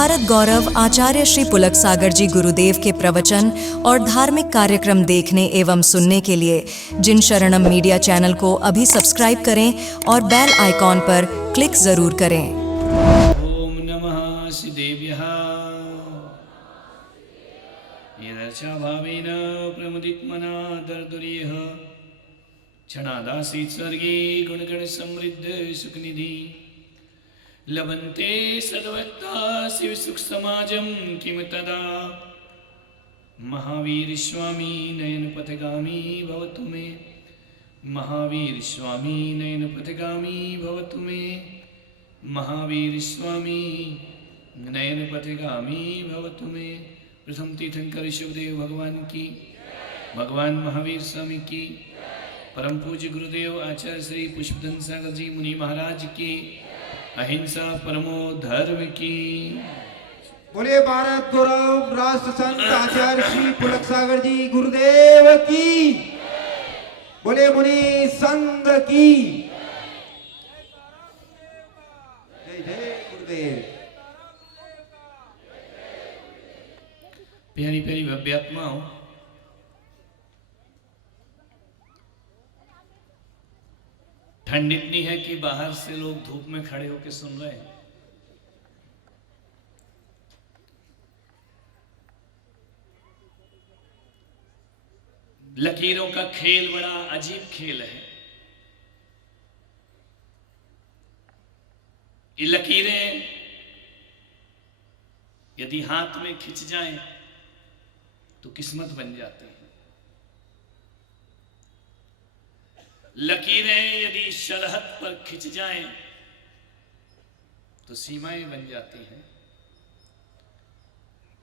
भारत गौरव आचार्य श्री पुलक सागर जी गुरुदेव के प्रवचन और धार्मिक कार्यक्रम देखने एवं सुनने के लिए जिन शरणम मीडिया चैनल को अभी सब्सक्राइब करें और बेल आइकॉन पर क्लिक जरूर करें। ओम नमः श्रीदेव्यः यदर्चा भावेन प्रमुदित्मना दर्दुर्यः क्षणादासीत् स्वर्गे गुणगण समृद्ध सुखनिधि लभन्ते सद्वक्ता शिव सुख समाजं किम तदा महावीर स्वामी नयन पथगामी भवतु मे महावीर स्वामी नयन पथगामी भवतु मे महावीर स्वामी नयन पथगामी भवतु मे। प्रथम तीर्थंकर शिवदेव भगवान की, भगवान महावीर स्वामी की, परम पूज्य गुरुदेव आचार्य श्री पुष्पदंत सागर जी मुनि महाराज की, अहिंसा परमो धर्म की। बोले भारत गौरव राष्ट्र संत आचार्य श्री पुलक सागर जी गुरुदेव की, बोले मुनि संघ की जय जय गुरुदेव। प्यारी प्यारी भव्यात्माओं, ठंड इतनी है कि बाहर से लोग धूप में खड़े होकर सुन रहे हैं। लकीरों का खेल बड़ा अजीब खेल है। ये लकीरें यदि हाथ में खिंच जाएं तो किस्मत बन जाती है। लकीरें यदि शलहत पर खिंच जाएं तो सीमाएं बन जाती हैं।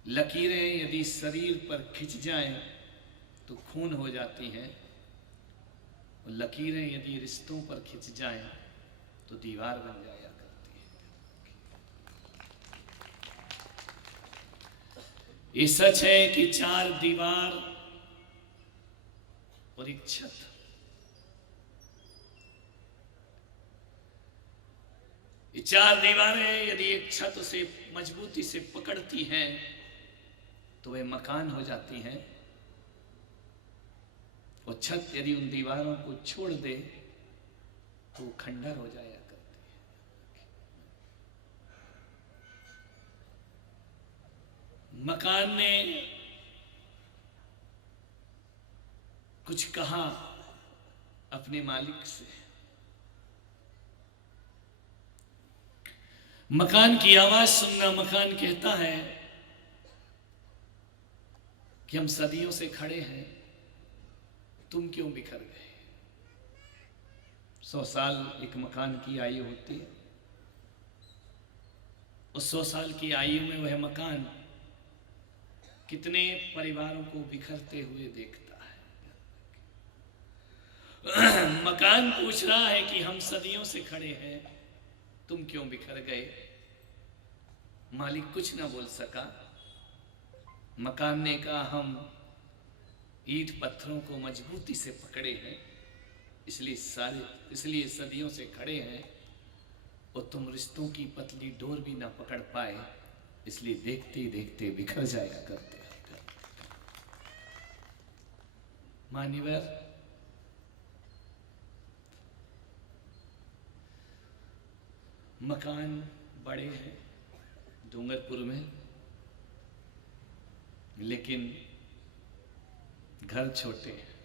लकीरें यदि शरीर पर खिंच जाएं तो खून हो जाती हैं। और लकीरें यदि रिश्तों पर खिंच जाएं तो दीवार बन जाया करती है। ये सच है कि चार दीवार और एक छत, ये चार दीवारें यदि एक छत उसे मजबूती से पकड़ती हैं तो वे मकान हो जाती हैं। और छत यदि उन दीवारों को छोड़ दे तो वो खंडर हो जाया करती है। मकान ने कुछ कहा अपने मालिक से। मकान की आवाज सुनना, मकान कहता है कि हम सदियों से खड़े हैं, तुम क्यों बिखर गए। 100 साल एक मकान की आयु होती है। उस 100 साल की आयु में वह मकान कितने परिवारों को बिखरते हुए देखता है। मकान पूछ रहा है कि हम सदियों से खड़े हैं, तुम क्यों बिखर गए। मालिक कुछ ना बोल सका। मकान ने कहा, हम ईंट पत्थरों को मजबूती से पकड़े हैं, इसलिए सदियों से खड़े हैं। और तुम रिश्तों की पतली डोर भी ना पकड़ पाए, इसलिए देखते ही देखते बिखर जाया करते हैं। मान्यवर, मकान बड़े हैं डूंगरपुर में, लेकिन घर छोटे हैं।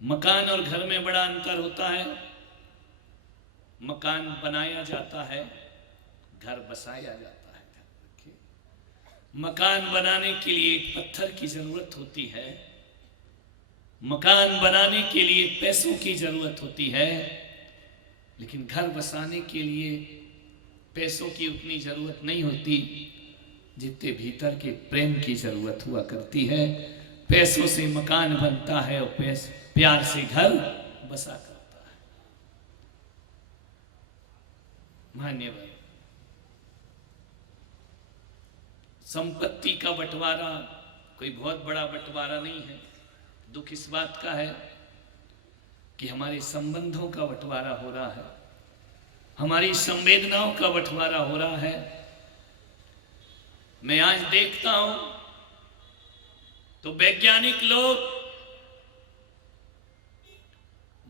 मकान और घर में बड़ा अंतर होता है। मकान बनाया जाता है, घर बसाया जाता है। मकान बनाने के लिए एक पत्थर की जरूरत होती है। मकान बनाने के लिए पैसों की जरूरत होती है। लेकिन घर बसाने के लिए पैसों की उतनी जरूरत नहीं होती जितने भीतर के प्रेम की जरूरत हुआ करती है। पैसों से मकान बनता है और प्यार से घर बसा करता है। मान्यवर, संपत्ति का बंटवारा कोई बहुत बड़ा बंटवारा नहीं है। दुख इस बात का है कि हमारे संबंधों का बंटवारा हो रहा है। हमारी संवेदनाओं का बंटवारा हो रहा है। मैं आज देखता हूं तो वैज्ञानिक लोग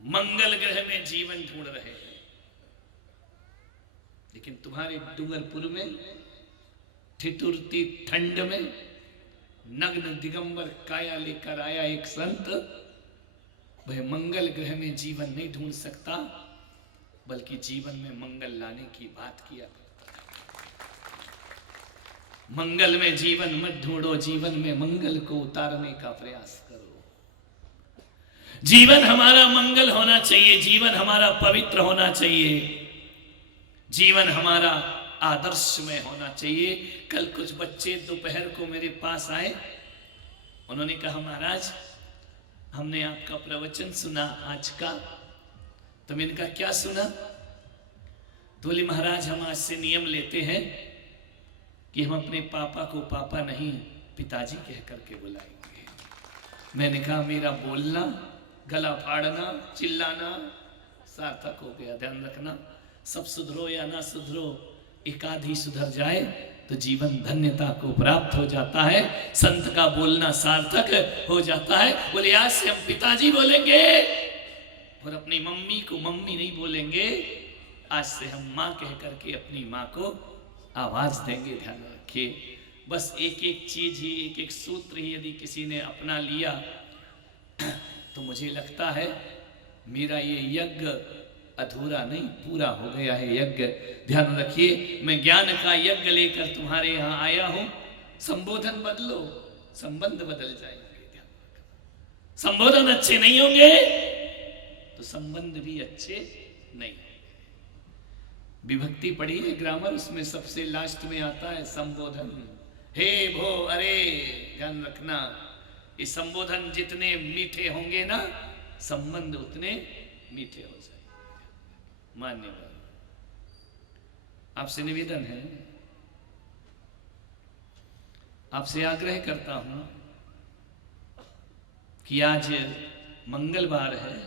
मंगल ग्रह में जीवन ढूंढ रहे हैं, लेकिन तुम्हारे डूंगरपुर में ठिठुरती ठंड में नग्न दिगंबर काया लेकर आया एक संत, वह मंगल ग्रह में जीवन नहीं ढूंढ सकता, बल्कि जीवन में मंगल लाने की बात किया। मंगल में जीवन मत ढूंढो, जीवन में मंगल को उतारने का प्रयास करो। जीवन हमारा मंगल होना चाहिए, जीवन हमारा पवित्र होना चाहिए, जीवन हमारा आदर्शमय होना चाहिए। कल कुछ बच्चे दोपहर को मेरे पास आए, उन्होंने कहा महाराज हमने आपका प्रवचन सुना आज का। तो मैंने कहा क्या सुना? तो बोले महाराज हम आज से नियम लेते हैं कि हम अपने पापा को पापा नहीं पिताजी कह करके बुलाएंगे। मैंने कहा मेरा बोलना, गला फाड़ना, चिल्लाना सार्थक हो गया। ध्यान रखना, सब सुधरो या ना सुधरो, एक आधी सुधर जाए तो जीवन धन्यता को प्राप्त हो जाता है, संत का बोलना सार्थक हो जाता है। बोले आज से हम पिताजी बोलेंगे और अपनी मम्मी को मम्मी नहीं बोलेंगे, आज से हम माँ कह करके अपनी माँ को आवाज देंगे। ध्यान रखिए, बस एक एक चीज ही, एक एक सूत्र ही यदि किसी ने अपना लिया तो मुझे लगता है मेरा ये यज्ञ अधूरा नहीं, पूरा हो गया है यज्ञ। ध्यान रखिए, मैं ज्ञान का यज्ञ लेकर तुम्हारे यहाँ आया हूं। संबोधन बदलो, संबंध बदल जाएंगे। ध्यान रखना, संबोधन अच्छे नहीं होंगे तो संबंध भी अच्छे नहीं होंगे। विभक्ति पढ़ी है ग्रामर, उसमें सबसे लास्ट में आता है संबोधन, हे भो अरे। ध्यान रखना, ये संबोधन जितने मीठे होंगे ना, संबंध उतने मीठे हो जाएंगे। मान्यवर, आपसे निवेदन है, आपसे आग्रह करता हूं कि आज मंगलवार है।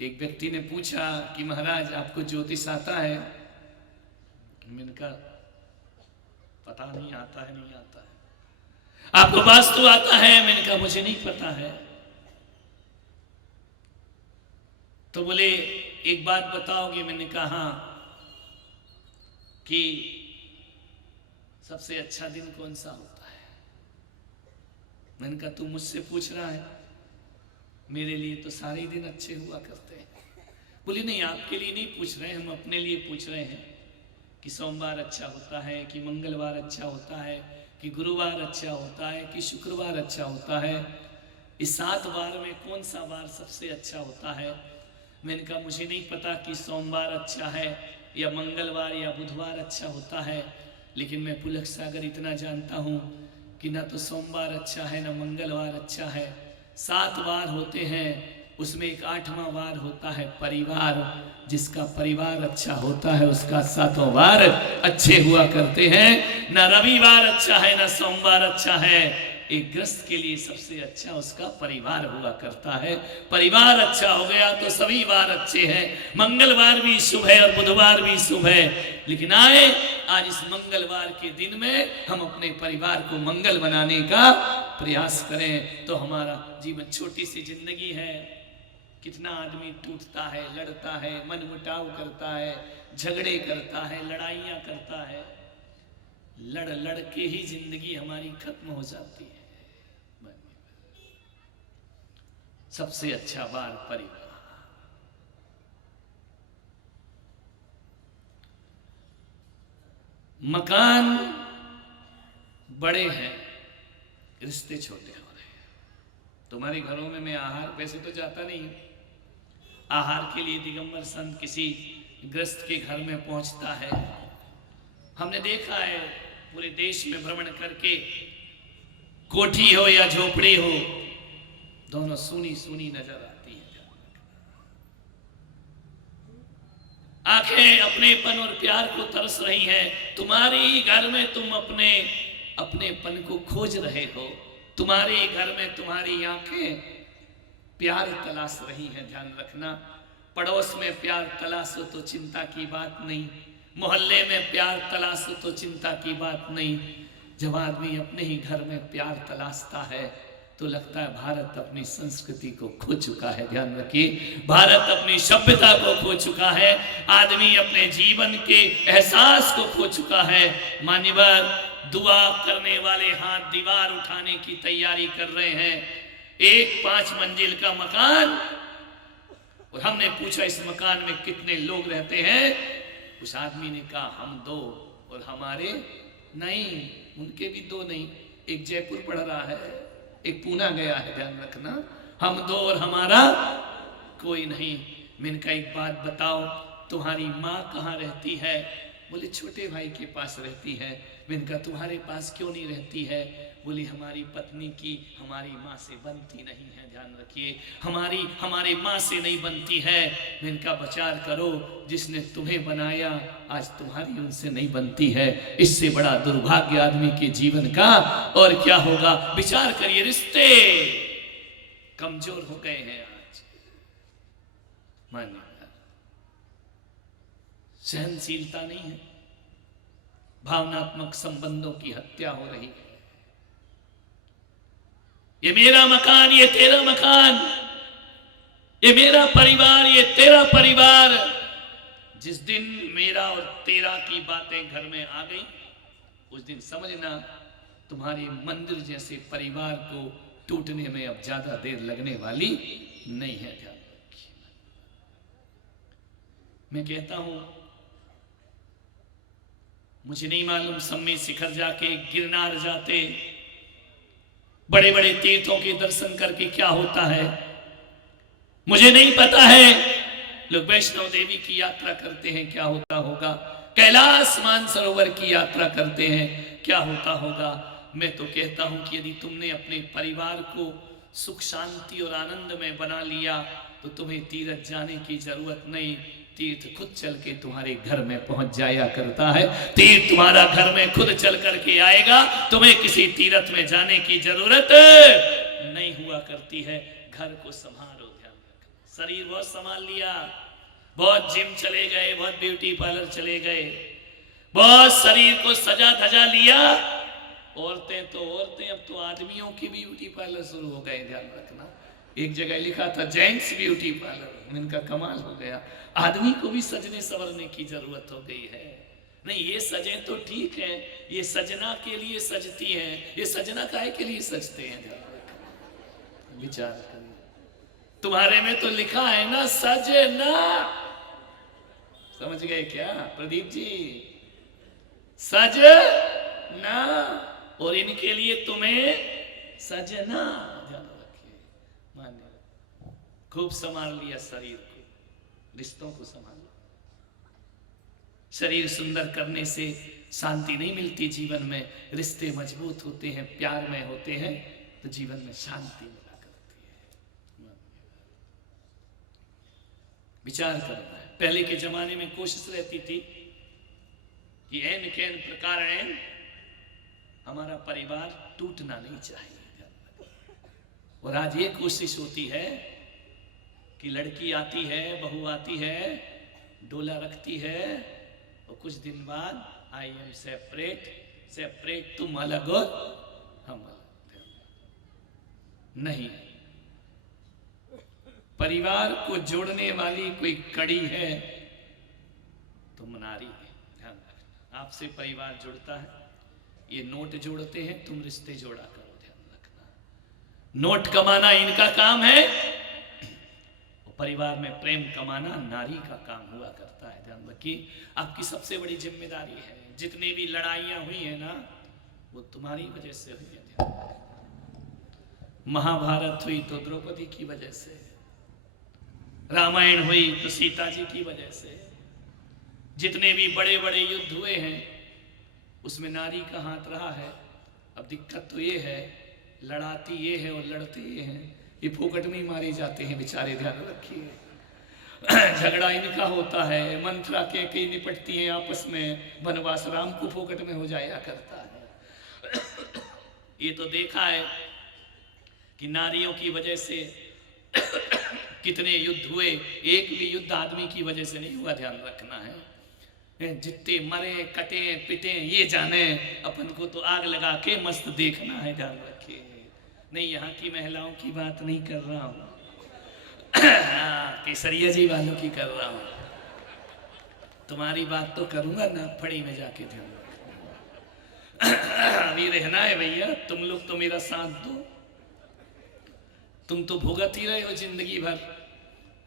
एक व्यक्ति ने पूछा कि महाराज आपको ज्योतिष आता है? मैंने कहा पता नहीं आता है, नहीं आता है। आपको वास्तु आता है? मैंने कहा मुझे नहीं पता है। तो बोले एक बात बताओगे? मैंने कहा हाँ, कि सबसे अच्छा दिन कौन सा होता है? मैंने कहा तू मुझसे पूछ रहा है, मेरे लिए तो सारे दिन अच्छे हुआ करते हैं। बोले नहीं, आपके लिए नहीं पूछ रहे, हम अपने लिए पूछ रहे हैं कि सोमवार अच्छा होता है, कि मंगलवार अच्छा होता है, कि गुरुवार अच्छा होता है, कि शुक्रवार अच्छा होता है। इस 7 वार में कौन सा वार सबसे अच्छा होता है? मैंने कहा मुझे नहीं पता कि सोमवार अच्छा है या मंगलवार या बुधवार अच्छा होता है, लेकिन मैं पुलक सागर इतना जानता हूँ कि ना तो सोमवार अच्छा है ना मंगलवार अच्छा है। 7 वार होते हैं, उसमें एक 8वां वार होता है परिवार। जिसका परिवार अच्छा होता है उसका 7वां वार अच्छे हुआ करते हैं। ना रविवार अच्छा है ना सोमवार अच्छा है। एक गृहस्थ के लिए सबसे अच्छा उसका परिवार हुआ करता है। परिवार अच्छा हो गया तो सभी वार अच्छे हैं। मंगलवार भी शुभ है और बुधवार भी शुभ है। लेकिन आए आज इस मंगलवार के दिन में हम अपने परिवार को मंगल बनाने का प्रयास करें तो हमारा जीवन, छोटी सी जिंदगी है, कितना आदमी टूटता है, लड़ता है, मनमुटाव करता है, झगड़े करता है, लड़ाइयाँ करता है। लड़ लड़ के ही जिंदगी हमारी खत्म हो जाती है। सबसे अच्छा वार परिवार। मकान बड़े हैं, रिश्ते छोटे हो रहे हैं। तुम्हारे घरों में मैं आहार वैसे तो जाता नहीं, आहार के लिए दिगंबर संत किसी गृहस्थ के घर में पहुंचता है। हमने देखा है पूरे देश में भ्रमण करके, कोठी हो या झोपड़ी हो, दोनों सूनी सूनी नजर आती है। आंखें अपनेपन और प्यार को तरस रही हैं। तुम्हारी घर में तुम अपनेपन को खोज रहे हो। तुम्हारे घर में तुम्हारी आंखें प्यार तलाश रही हैं। ध्यान रखना, पड़ोस में प्यार तलाशो तो चिंता की बात नहीं, मोहल्ले में प्यार तलाशो तो चिंता की बात नहीं। जब आदमी अपने ही घर में प्यार तलाशता है तो लगता है भारत अपनी संस्कृति को खो चुका है। ध्यान रखिए, भारत अपनी सभ्यता को खो चुका है, आदमी अपने जीवन के एहसास को खो चुका है। मान्यवर, दुआ करने वाले हाथ दीवार उठाने की तैयारी कर रहे हैं। एक 5 मंजिल का मकान, और हमने पूछा इस मकान में कितने लोग रहते हैं? उस आदमी ने कहा हम 2 और हमारे नहीं, उनके भी 2 नहीं, एक जयपुर पढ़ रहा है, एक पूना गया है। ध्यान रखना, हम 2 और हमारा कोई नहीं। मैंने कहा एक बात बताओ, तुम्हारी माँ कहाँ रहती है? बोले छोटे भाई के पास रहती है। मैंने कहा तुम्हारे पास क्यों नहीं रहती है? बोली हमारी पत्नी की हमारी माँ से बनती नहीं है। ध्यान रखिए, हमारे माँ से नहीं बनती है। मैंने कहा विचार करो, जिसने तुम्हें बनाया आज तुम्हारी उनसे नहीं बनती है। इससे बड़ा दुर्भाग्य आदमी के जीवन का और क्या होगा? विचार करिए, रिश्ते कमजोर हो गए हैं आज। मानिए, सहनशीलता नहीं है, भावनात्मक संबंधों की हत्या हो रही है। ये मेरा मकान, ये तेरा मकान, ये मेरा परिवार, ये तेरा परिवार। जिस दिन मेरा और तेरा की बातें घर में आ गई, उस दिन समझना तुम्हारे मंदिर जैसे परिवार को टूटने में अब ज्यादा देर लगने वाली नहीं है। ध्यान रखिए, मैं कहता हूं, मुझे नहीं मालूम सम्मेद शिखर जाके, गिरनार जाते, बड़े बड़े तीर्थों के दर्शन करके क्या होता है मुझे नहीं पता है। लोग वैष्णो देवी की यात्रा करते हैं, क्या होता होगा? कैलाश मानसरोवर की यात्रा करते हैं, क्या होता होगा? मैं तो कहता हूं कि यदि तुमने अपने परिवार को सुख शांति और आनंद में बना लिया तो तुम्हें तीर्थ जाने की जरूरत नहीं। तीर्थ खुद चल के तुम्हारे घर में पहुंच जाया करता है। तीर्थ तुम्हारा घर में खुद चल करके आएगा, तुम्हें किसी तीर्थ में जाने की जरूरत नहीं हुआ करती है। घर को संभालो, ध्यान रखना। शरीर बहुत संभाल लिया, बहुत जिम चले गए, बहुत ब्यूटी पार्लर चले गए, बहुत शरीर को सजा धजा लिया। औरतें तो औरतें, अब तो आदमियों की भी ब्यूटी पार्लर शुरू हो गए। ध्यान रखना, एक जगह लिखा था जेंट्स ब्यूटी पार्लर, इनका कमाल हो गया। आदमी को भी सजने संवरने की जरूरत हो गई है। नहीं, ये सजे तो ठीक है, ये सजना के लिए सजती हैं, ये सजना काहे के लिए सजते हैं? विचार करिए, तुम्हारे में तो लिखा है ना सजना, समझ गए क्या प्रदीप जी? सजना, और इनके लिए तुम्हें सजना। ध्यान रखिए, मान्य, खूब संभाल लिया शरीर को, रिश्तों को संभालो। शरीर सुंदर करने से शांति नहीं मिलती जीवन में, रिश्ते मजबूत होते हैं, प्यार में होते हैं तो जीवन में शांति मिला करती है। विचार करना है, पहले के जमाने में कोशिश रहती थी कि एन कैन प्रकार एन हमारा परिवार टूटना नहीं चाहिए, और आज ये कोशिश होती है कि लड़की आती है, बहू आती है, डोला रखती है और कुछ दिन बाद आई एम सेपरेट, सेपरेट, तुम अलग हो हम अलग। नहीं, परिवार को जोड़ने वाली कोई कड़ी है तुम नारी है। ध्यान रखना, आपसे परिवार जुड़ता है, ये नोट जोड़ते हैं, तुम रिश्ते जोड़ा करो। ध्यान रखना, नोट कमाना इनका काम है, परिवार में प्रेम कमाना नारी का काम हुआ करता है। ध्यान रखिए, आपकी सबसे बड़ी जिम्मेदारी है। जितनी भी लड़ाइयां हुई है ना, वो तुम्हारी वजह से हुई है। महाभारत हुई तो द्रौपदी की वजह से, रामायण हुई तो सीता जी की वजह से, जितने भी बड़े बड़े युद्ध हुए हैं उसमें नारी का हाथ रहा है। अब दिक्कत तो ये है, लड़ाती ये है और लड़ते ये हैं, ये फोकट में ही मारे जाते हैं बेचारे। ध्यान रखिए, झगड़ा इनका होता है, मंत्रा के कई निपटती हैं आपस में, वनवास राम को फोकट में हो जाया करता है। ये तो देखा है कि नारियों की वजह से कितने युद्ध हुए, एक भी युद्ध आदमी की वजह से नहीं हुआ, ध्यान रखना है। जितने मरे कटे पिटे ये जाने, अपन को तो आग लगा के मस्त देखना है, ध्यान रखिए। नहीं, यहाँ की महिलाओं की बात नहीं कर रहा हूँ, केसरिया जी वालों की कर रहा हूँ। तुम्हारी बात तो करूंगा ना फड़ी में जाके, ध्यान रखना। अभी रहना है भैया, तुम लोग तो मेरा साथ दो। तुम तो भुगत ही रहे हो जिंदगी भर,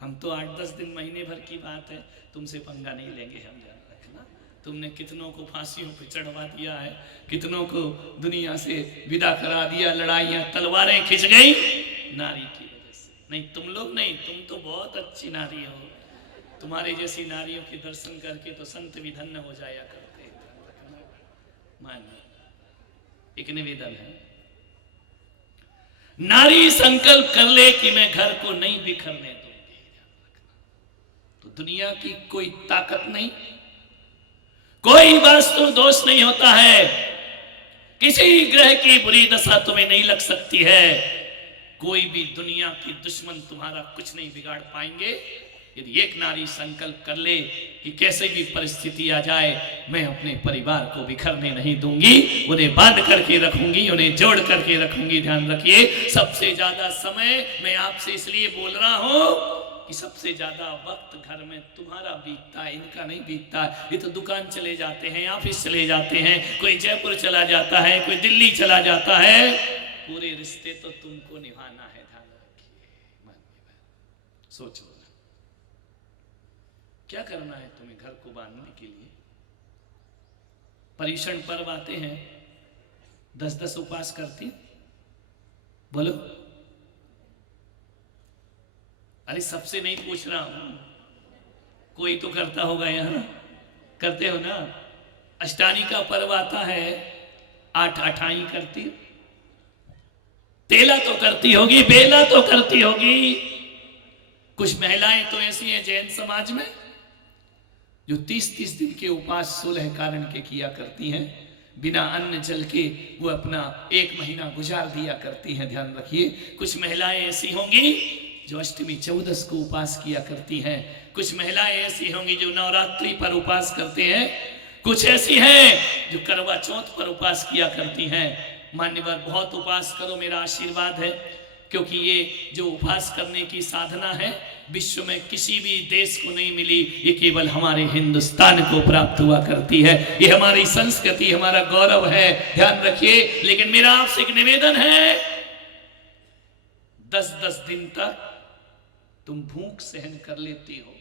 हम तो 8-10 दिन महीने भर की बात है, तुमसे पंगा नहीं लेंगे हम, ध्यान रखना। तुमने कितनों को फांसियों पे चढ़वा दिया है, कितनों को दुनिया से विदा करा दिया, लड़ाइयां तलवारें खिंच गई नारी की वजह से। नहीं तुम लोग नहीं, तुम तो बहुत अच्छी नारी हो, तुम्हारे जैसी नारियों के दर्शन करके तो संत भी धन्य हो जाया करते हैं। मानिए, एक निवेदन है, नारी संकल्प कर ले कि मैं घर को नहीं बिखरने दूंगी, तो दुनिया की कोई ताकत नहीं, कोई वास्तु दोष नहीं होता है, किसी ग्रह की बुरी दशा तुम्हें नहीं लग सकती है, कोई भी दुनिया की दुश्मन तुम्हारा कुछ नहीं बिगाड़ पाएंगे। यदि एक नारी संकल्प कर ले कि कैसे भी परिस्थिति आ जाए मैं अपने परिवार को बिखरने नहीं दूंगी, उन्हें बांध करके रखूंगी, उन्हें जोड़ करके रखूंगी। ध्यान रखिए, सबसे ज्यादा समय मैं आपसे इसलिए बोल रहा हूं कि सबसे ज्यादा वक्त घर में तुम्हारा बीतता है, इनका नहीं बीतता। ये तो दुकान चले जाते हैं, ऑफिस चले जाते हैं, कोई जयपुर चला जाता है, कोई दिल्ली चला जाता है, पूरे रिश्ते तो तुमको निभाना है। ध्यान रखिए, सोचो क्या करना है तुम्हें घर को बांधने के लिए। पर्युषण पर्व आते हैं, 10-10 उपवास करती, बोलो। अरे सबसे नहीं पूछ रहा हूं, कोई तो करता होगा, यहां करते हो ना। अष्टानी का पर्व आता है, 8 अठाई करती, तेला तो करती होगी, बेला तो करती होगी। कुछ महिलाएं तो ऐसी हैं जैन समाज में जो 30-30 दिन के उपास 16 कारण के किया करती हैं, बिना अन्न जल के वो अपना 1 महीना गुजार दिया करती हैं। ध्यान रखिए, कुछ महिलाएं ऐसी होंगी जो अष्टमी 14 को उपास किया करती हैं, कुछ महिलाएं ऐसी होंगी जो नवरात्रि पर उपास करते हैं, कुछ ऐसी हैं जो करवा चौथ पर उपास किया करती हैं। मान्यवर, बहुत उपास करो, मेरा आशीर्वाद है, क्योंकि ये जो उपवास करने की साधना है विश्व में किसी भी देश को नहीं मिली, ये केवल हमारे हिंदुस्तान को प्राप्त हुआ करती है। ये हमारी संस्कृति, हमारा गौरव है, ध्यान रखिए। लेकिन मेरा आपसे एक निवेदन है, 10-10 दिन तक तुम भूख सहन कर लेती हो।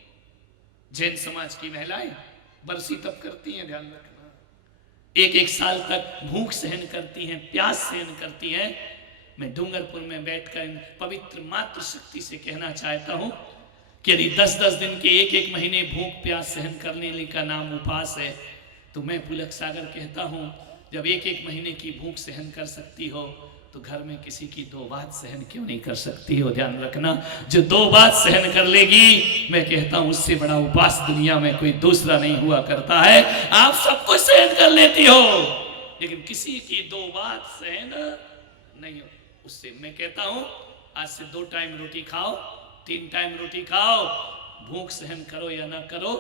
जैन समाज की महिलाएं बरसी तप करती हैं, ध्यान रखना, 1-1 साल तक भूख सहन करती हैं, प्यास सहन करती हैं। मैं डूंगरपुर में बैठकर पवित्र मातृ शक्ति से कहना चाहता हूं कि यदि 10-10 दिन के 1-1 महीने भूख प्यास सहन करने का नाम उपवास है, तो मैं पुलक सागर कहता हूं, जब 1-1 महीने की भूख सहन कर सकती हो तो घर में किसी की 2 बात सहन क्यों नहीं कर सकती हो। ध्यान रखना, जो 2 बात सहन कर लेगी, मैं कहता हूं उससे बड़ा उपवास दुनिया में कोई दूसरा नहीं हुआ करता है। आप सब कुछ सहन कर लेती हो, लेकिन किसी की 2 बात सहन नहीं हो, उससे मैं कहता हूं आज से 2 टाइम रोटी खाओ, 3 टाइम रोटी खाओ, भूख सहन करो या ना करो,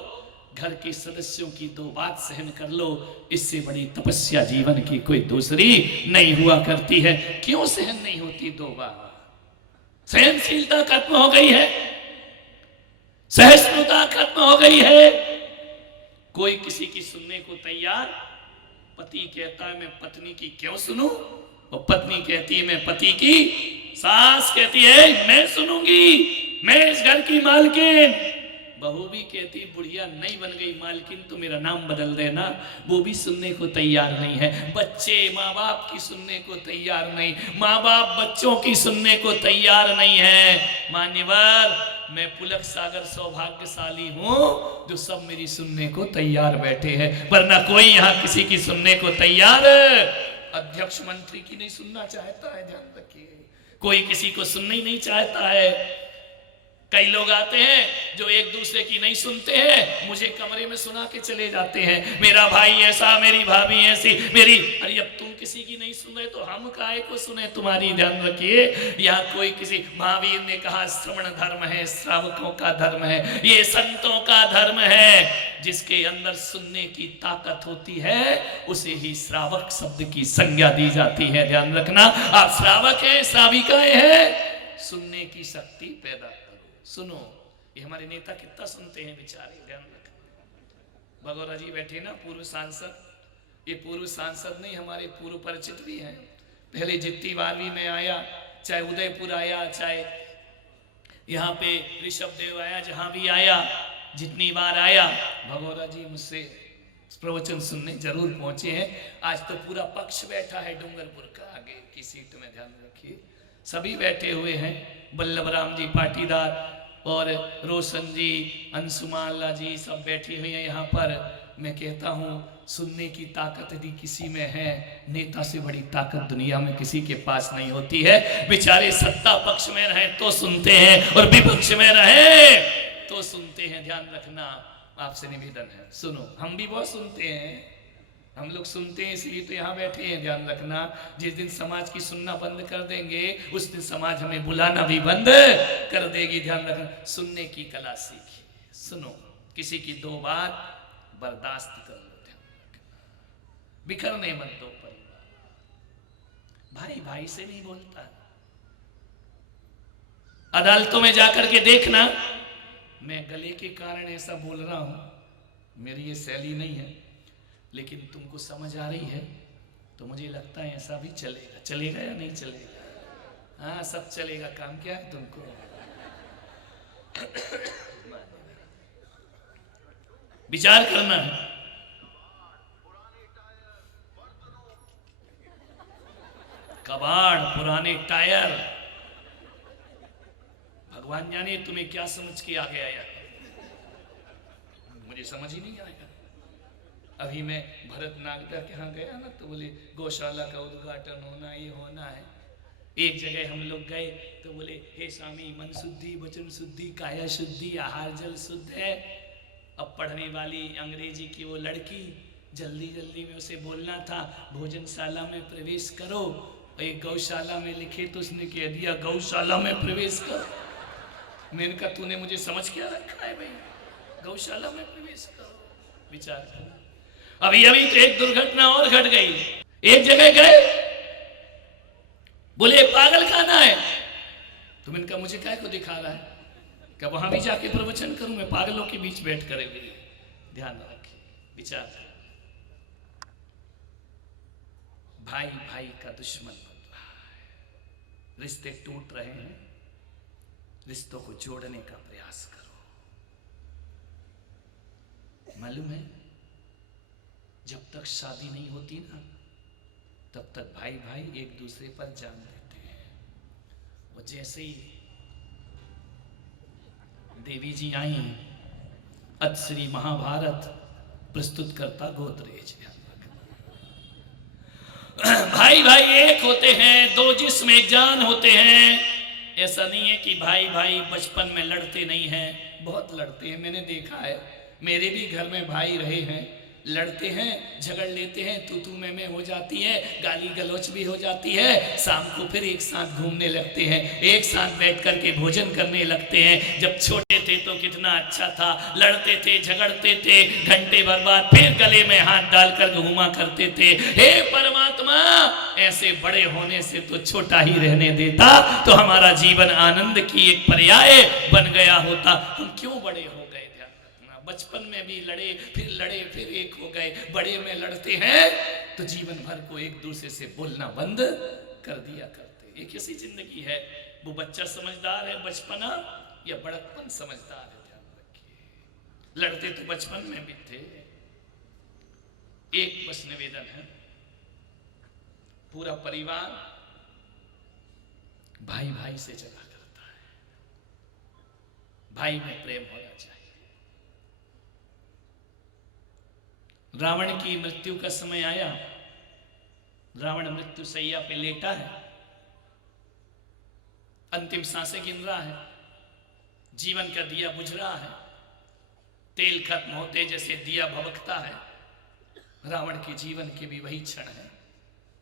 घर के सदस्यों की 2 बात सहन कर लो, इससे बड़ी तपस्या जीवन की कोई दूसरी नहीं हुआ करती है। क्यों सहन नहीं होती 2 बात? सहनशीलता खत्म हो गई है, सहिष्णुता खत्म हो गई है, कोई किसी की सुनने को तैयार। पति कहता है मैं पत्नी की क्यों सुनूं, और पत्नी कहती है मैं पति की, सास कहती है मैं सुनूंगी, मैं इस घर की मालकिन, बहू भी कहती बुढ़िया नहीं बन गई मालकिन तो मेरा नाम बदल देना, वो भी सुनने को तैयार नहीं है। बच्चे माँ बाप की सुनने को तैयार नहीं, माँ बाप बच्चों की सुनने को तैयार नहीं है। मान्यवर, मैं पुलक सागर सौभाग्यशाली हूं जो सब मेरी सुनने को तैयार बैठे हैं, वरना कोई यहाँ किसी की सुनने को तैयार, अध्यक्ष मंत्री की नहीं सुनना चाहता है, ध्यान रखिए, कोई किसी को सुनना ही नहीं चाहता है। कई लोग आते हैं जो एक दूसरे की नहीं सुनते हैं, मुझे कमरे में सुना के चले जाते हैं, मेरा भाई ऐसा, मेरी भाभी ऐसी, मेरी। अरे अब तुम किसी की नहीं सुन रहे तो हम काहे को सुने तुम्हारी? ध्यान रखिए, यहाँ कोई किसी, महावीर ने कहा श्रवण धर्म है, श्रावकों का धर्म है, ये संतों का धर्म है। जिसके अंदर सुनने की ताकत होती है उसे ही श्रावक शब्द की संज्ञा दी जाती है। ध्यान रखना, आप श्रावक हैं, श्राविकाएं हैं, सुनने की शक्ति पैदा करो, सुनो। ये हमारे नेता कितना सुनते हैं बेचारे, ध्यान रखना। भगौरा जी बैठे ना, पूर्व सांसद, ये पूर्व सांसद नहीं, हमारे पूर्व परिचित भी हैं। पहले जितनी बार भी मैं आया, चाहे उदयपुर आया, चाहे यहाँ पे ऋषभ देव आया, जहां भी आया, जितनी बार आया, भगौरा जी मुझसे प्रवचन सुनने जरूर पहुंचे हैं। आज तो पूरा पक्ष बैठा है डूंगरपुर का, आगे की सीट में, ध्यान रखिए, सभी बैठे हुए हैं। बल्लभ राम जी पाटीदार और रोशन जी, अंशुमाला जी, सब बैठी हुई हैं यहाँ पर। मैं कहता हूँ, सुनने की ताकत यदि किसी में है, नेता से बड़ी ताकत दुनिया में किसी के पास नहीं होती है। बेचारे सत्ता पक्ष में रहे तो सुनते हैं और विपक्ष में रहे तो सुनते हैं। ध्यान रखना, आपसे निवेदन है, सुनो। हम भी बहुत सुनते हैं, हम लोग सुनते हैं इसलिए तो यहाँ बैठे हैं। ध्यान रखना, जिस दिन समाज की सुनना बंद कर देंगे उस दिन समाज हमें बुलाना भी बंद कर देगी। ध्यान रखना, सुनने की कला सीखिए, सुनो। किसी की दो बात बर्दाश्त कर लो, ध्यान रखना, बिखरने मत दो परिवार। भाई भाई से नहीं बोलता। अदालतों में जाकर के देखना, मैं गले के कारण ऐसा बोल रहा हूं, मेरी ये शैली नहीं है, लेकिन तुमको समझ आ रही है तो मुझे लगता है ऐसा भी चलेगा। चलेगा या नहीं चलेगा? हाँ, सब चलेगा। काम क्या है तुमको? विचार करना है। कबाड़, पुराने टायर, भगवान जाने तुम्हें क्या समझ के आ गया यार, मुझे समझ ही नहीं आया। अभी मैं भरत नागदा के यहाँ गया ना, तो बोले गौशाला का उद्घाटन होना, ये होना है। एक जगह हम लोग गए तो बोले, हे स्वामी, मन शुद्धि, वचन शुद्धि, काया शुद्धि, आहार जल शुद्ध है। अब पढ़ने वाली अंग्रेजी की वो लड़की, जल्दी जल्दी में उसे बोलना था भोजनशाला में प्रवेश करो, एक गौशाला में लिखे तो उसने कह दिया गौशाला में प्रवेश करो। मैंने कहा तूने मुझे समझ क्या रखा है भाई, गौशाला में प्रवेश करो। विचार करो। अभी अभी तो एक दुर्घटना और घट गई। एक जगह गए, बोले पागल खाना है, तो मैंने कहा मुझे काय को दिखा रहा है, क्या वहां भी जाके प्रवचन करूं मैं पागलों के बीच बैठ कर? ध्यान रखिए, विचार। भाई भाई का दुश्मन बन रहा है, रिश्ते टूट रहे हैं, रिश्तों को जोड़ने का प्रयास करो। मालूम है, जब तक शादी नहीं होती ना, तब तक भाई भाई एक दूसरे पर जान देते हैं। और जैसे ही देवी जी आई, अतश्री महाभारत प्रस्तुत करता गोदरेज, भाई भाई एक होते हैं, दो जिस्म एक जान होते हैं। ऐसा नहीं है कि भाई भाई बचपन में लड़ते नहीं हैं, बहुत लड़ते हैं, मैंने देखा है। मेरे भी घर में भाई रहे हैं, लड़ते हैं, झगड़ लेते हैं, तू तू मैं हो जाती है, गाली गलौच भी हो जाती है। शाम को फिर एक साथ घूमने लगते हैं, एक साथ बैठ करके भोजन करने लगते हैं। जब छोटे थे तो कितना अच्छा था, लड़ते थे, झगड़ते थे, घंटे भर बाद फिर गले में हाथ डालकर घूमा करते थे। हे परमात्मा, ऐसे बड़े होने से तो छोटा ही रहने देता तो हमारा जीवन आनंद की एक पर्याय बन गया होता। हम क्यों बड़े हो गए? ध्यान रखना, बचपन में भी लड़े फिर एक हो गए, बड़े में लड़ते हैं तो जीवन भर को एक दूसरे से बोलना बंद कर दिया करते। ये कैसी जिंदगी है? वो बच्चा समझदार है बचपना या बड़कपन समझदार है? ध्यान रखिए, लड़ते तो बचपन में भी थे। एक बस निवेदन है, पूरा परिवार भाई भाई से झगड़ा करता है, भाई में प्रेम होना चाहिए। रावण की मृत्यु का समय आया, रावण मृत्यु शैया पे लेटा है, अंतिम सांसें गिन रहा है। जीवन का दिया बुझ रहा है, तेल खत्म होते जैसे दिया भभकता है। रावण के जीवन के भी वही क्षण है,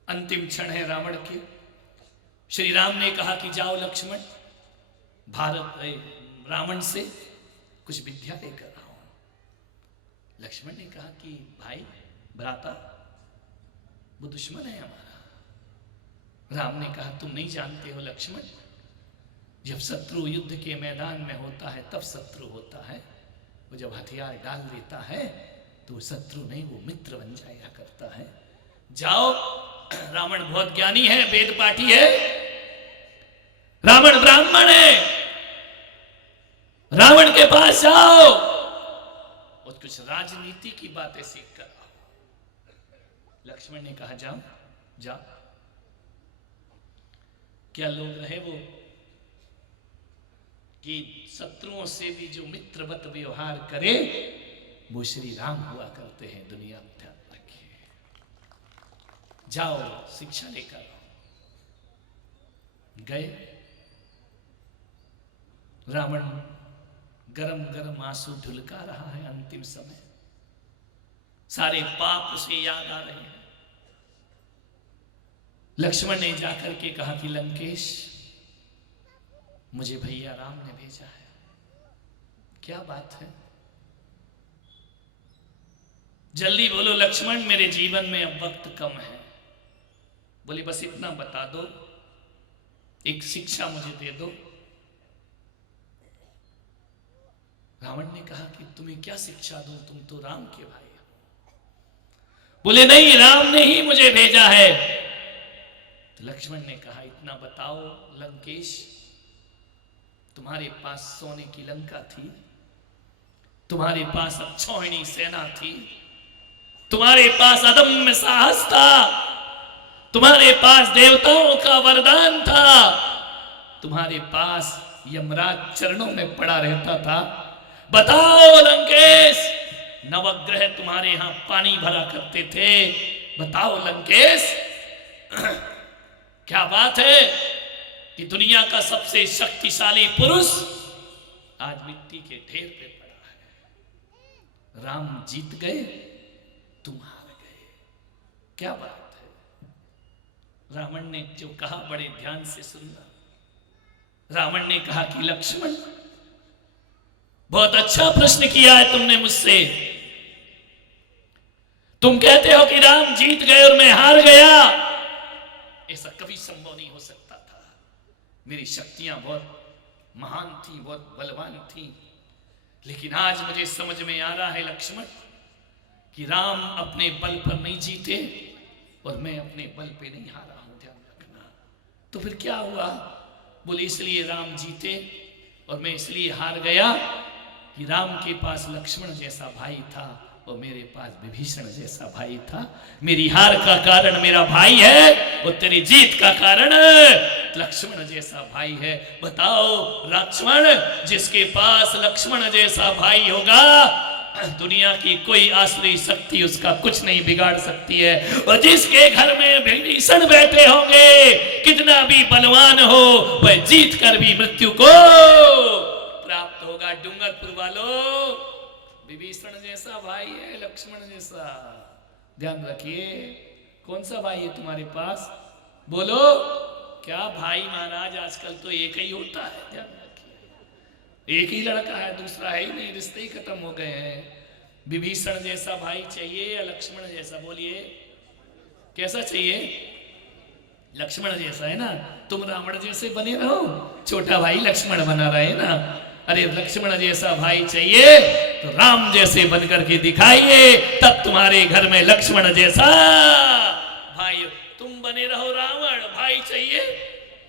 अंतिम क्षण है रावण के। श्री राम ने कहा कि जाओ लक्ष्मण, रावण से कुछ विद्या लेकर आओ। लक्ष्मण ने कहा कि भाई भ्राता, वो दुश्मन है हमारा। राम ने कहा तुम नहीं जानते हो लक्ष्मण, जब शत्रु युद्ध के मैदान में होता है तब शत्रु होता है। वो जब हथियार डाल देता है तो शत्रु नहीं, वो मित्र बन जाया करता है। जाओ, रावण बहुत ज्ञानी है, वेद पाठी है, रावण ब्राह्मण है, रावण के पास जाओ और कुछ राजनीति की बातें सीख कर आओ। लक्ष्मण ने कहा जाओ जाओ। क्या लोग रहे वो कि शत्रुओं से भी जो मित्रवत व्यवहार करे वो श्री राम हुआ करते हैं। दुनिया में ध्यान रखिए, जाओ शिक्षा लेकर। गए, रावण गरम गरम आंसू ढुलका रहा है। अंतिम समय, सारे पाप उसे याद आ रहे हैं। लक्ष्मण ने जाकर के कहा कि लंकेश, मुझे भैया राम ने भेजा है। क्या बात है? जल्दी बोलो लक्ष्मण, मेरे जीवन में अब वक्त कम है। बोले बस इतना बता दो, एक शिक्षा मुझे दे दो। रावण ने कहा कि तुम्हें क्या शिक्षा दूं, तुम तो राम के भाई हो। बोले नहीं, राम ने ही मुझे भेजा है। तो लक्ष्मण ने कहा इतना बताओ लंकेश, तुम्हारे पास सोने की लंका थी, तुम्हारे पास अक्षौहिणी सेना थी, तुम्हारे पास अदम्य साहस था, तुम्हारे पास देवताओं का वरदान था, तुम्हारे पास यमराज चरणों में पड़ा रहता था। बताओ लंकेश, नवग्रह तुम्हारे यहां पानी भरा करते थे। बताओ लंकेश, क्या बात है कि दुनिया का सबसे शक्तिशाली पुरुष आज मिट्टी के ढेर पे पड़ा है। राम जीत गए, तुम हार गए। क्या बात है? रावण ने जो कहा बड़े ध्यान से सुनना। रावण ने कहा कि लक्ष्मण, बहुत अच्छा प्रश्न किया है तुमने मुझसे। तुम कहते हो कि राम जीत गए और मैं हार गया। ऐसा कभी संभव नहीं हो सकता था। मेरी शक्तियां बहुत महान थी, बहुत बलवान थी, लेकिन आज मुझे समझ में आ रहा है लक्ष्मण कि राम अपने बल पर नहीं जीते और मैं अपने बल पे नहीं हारा हूं। ध्यान रखना। तो फिर क्या हुआ? बोले इसलिए राम जीते और मैं इसलिए हार गया कि राम के पास लक्ष्मण जैसा भाई था और मेरे पास विभीषण जैसा भाई था। मेरी हार का कारण मेरा भाई है और तेरी जीत का कारण लक्ष्मण जैसा भाई है। बताओ लक्ष्मण, जिसके पास लक्ष्मण जैसा भाई होगा, दुनिया की कोई आसुरी शक्ति उसका कुछ नहीं बिगाड़ सकती है। और जिसके घर में विभीषण बैठे होंगे, कितना भी बलवान हो, वह जीत कर भी मृत्यु को प्राप्त होगा। डूंगरपुर वालों, विभीषण जैसा भाई है, लक्ष्मण जैसा। ध्यान रखिए। कौन सा भाई है तुम्हारे पास? बोलो। क्या भाई महाराज, आजकल तो एक ही होता है। ध्यान रखिए, एक ही लड़का है, दूसरा है ही नहीं, रिश्ते ही खत्म हो गए हैं। विभीषण जैसा भाई चाहिए या लक्ष्मण जैसा? बोलिए, कैसा चाहिए? लक्ष्मण जैसा है ना। तुम रावण जैसे बने रहो, छोटा भाई लक्ष्मण बना रहे ना। अरे लक्ष्मण जैसा भाई चाहिए तो राम जैसे बनकर के दिखाइए, तब तुम्हारे घर में लक्ष्मण जैसा भाई। तुम बने रहो रावण, भाई चाहिए,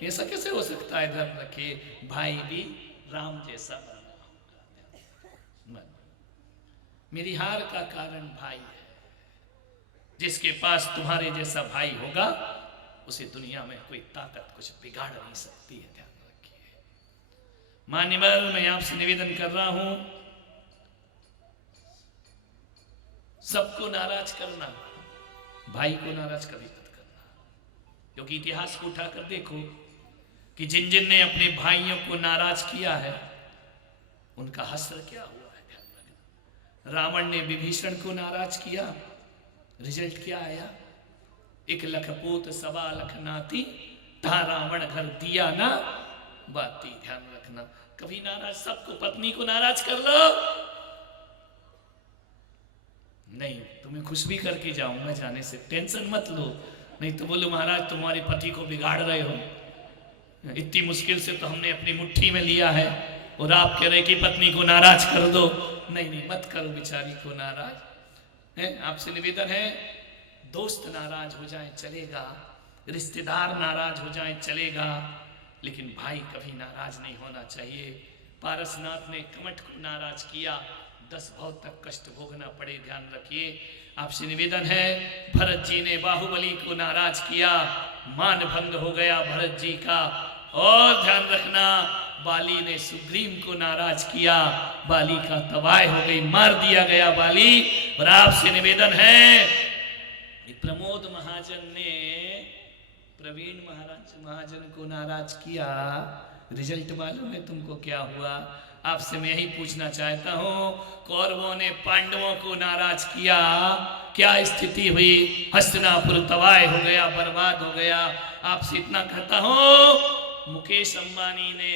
ऐसा कैसे हो सकता है? ध्यान रखिए, भाई भी राम जैसा बनना होगा। मेरी हार का कारण भाई है। जिसके पास तुम्हारे जैसा भाई होगा, उसे दुनिया में कोई ताकत कुछ बिगाड़ नहीं सकती है। ध्यान रखिए। मान्यवर, मैं आपसे निवेदन कर रहा हूं, सबको नाराज करना, भाई को नाराज कभी मत करना। क्योंकि इतिहास को उठाकर देखो कि जिन जिन ने अपने भाइयों को नाराज किया है, उनका हश्र क्या हुआ है ध्यान रखना। रावण ने विभीषण को नाराज किया, रिजल्ट क्या आया? 1 लख पूत 1.25 लाख नाती, ता रावण घर दिया ना बाती। ध्यान रखना, कभी नाराज, सबको पत्नी को नाराज कर लो नहीं, तुम्हें खुश भी करके जाऊंगा जाने से, टेंशन मत लो। नहीं तो बोलो महाराज तुम्हारे पति को बिगाड़ रहे हो, इतनी मुश्किल से तो हमने अपनी मुट्ठी में लिया है और आप कह रहे कि पत्नी को नाराज कर दो। नहीं नहीं, मत करो बेचारी को नाराज है। आपसे निवेदन है, दोस्त नाराज हो जाए चलेगा, रिश्तेदार नाराज हो जाए चलेगा, लेकिन भाई कभी नाराज नहीं होना चाहिए। पारसनाथ ने कमठ को नाराज किया, 10 भाव तक कष्ट भोगना पड़े, ध्यान रखिए। आपसे निवेदन है, भरत जी ने बाहुबली को नाराज किया, मान भंग हो गया भरत जी का। और ध्यान रखना, बाली ने सुग्रीव को नाराज किया, बाली का तबाह हो गई, मार दिया गया बाली। और आपसे निवेदन है, प्रमोद महाजन ने प्रवीण महाजन को नाराज किया, रिजल्ट मालूम है तुमको क्या हुआ? आपसे मैं यही पूछना चाहता हूं, कौरवों ने पांडवों को नाराज किया, क्या स्थिति हुई? हस्तिनापुर तबाह हो गया, बर्बाद हो गया। आपसे इतना कहता हूं, मुकेश अंबानी ने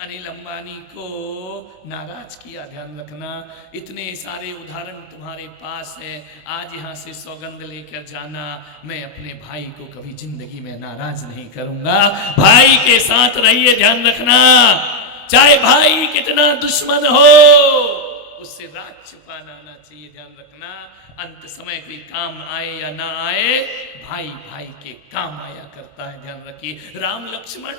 अनिल अंबानी को नाराज किया, ध्यान रखना। इतने सारे उदाहरण तुम्हारे पास है, आज यहाँ से सौगंध लेकर जाना, मैं अपने भाई को कभी जिंदगी में नाराज नहीं करूंगा। भाई के साथ रहिए, ध्यान रखना, चाहे भाई कितना दुश्मन हो, उससे राज छुपाना आना चाहिए, ध्यान रखना। अंत समय कोई काम आए या ना आए, भाई भाई के काम आया करता है, ध्यान रखिए। राम लक्ष्मण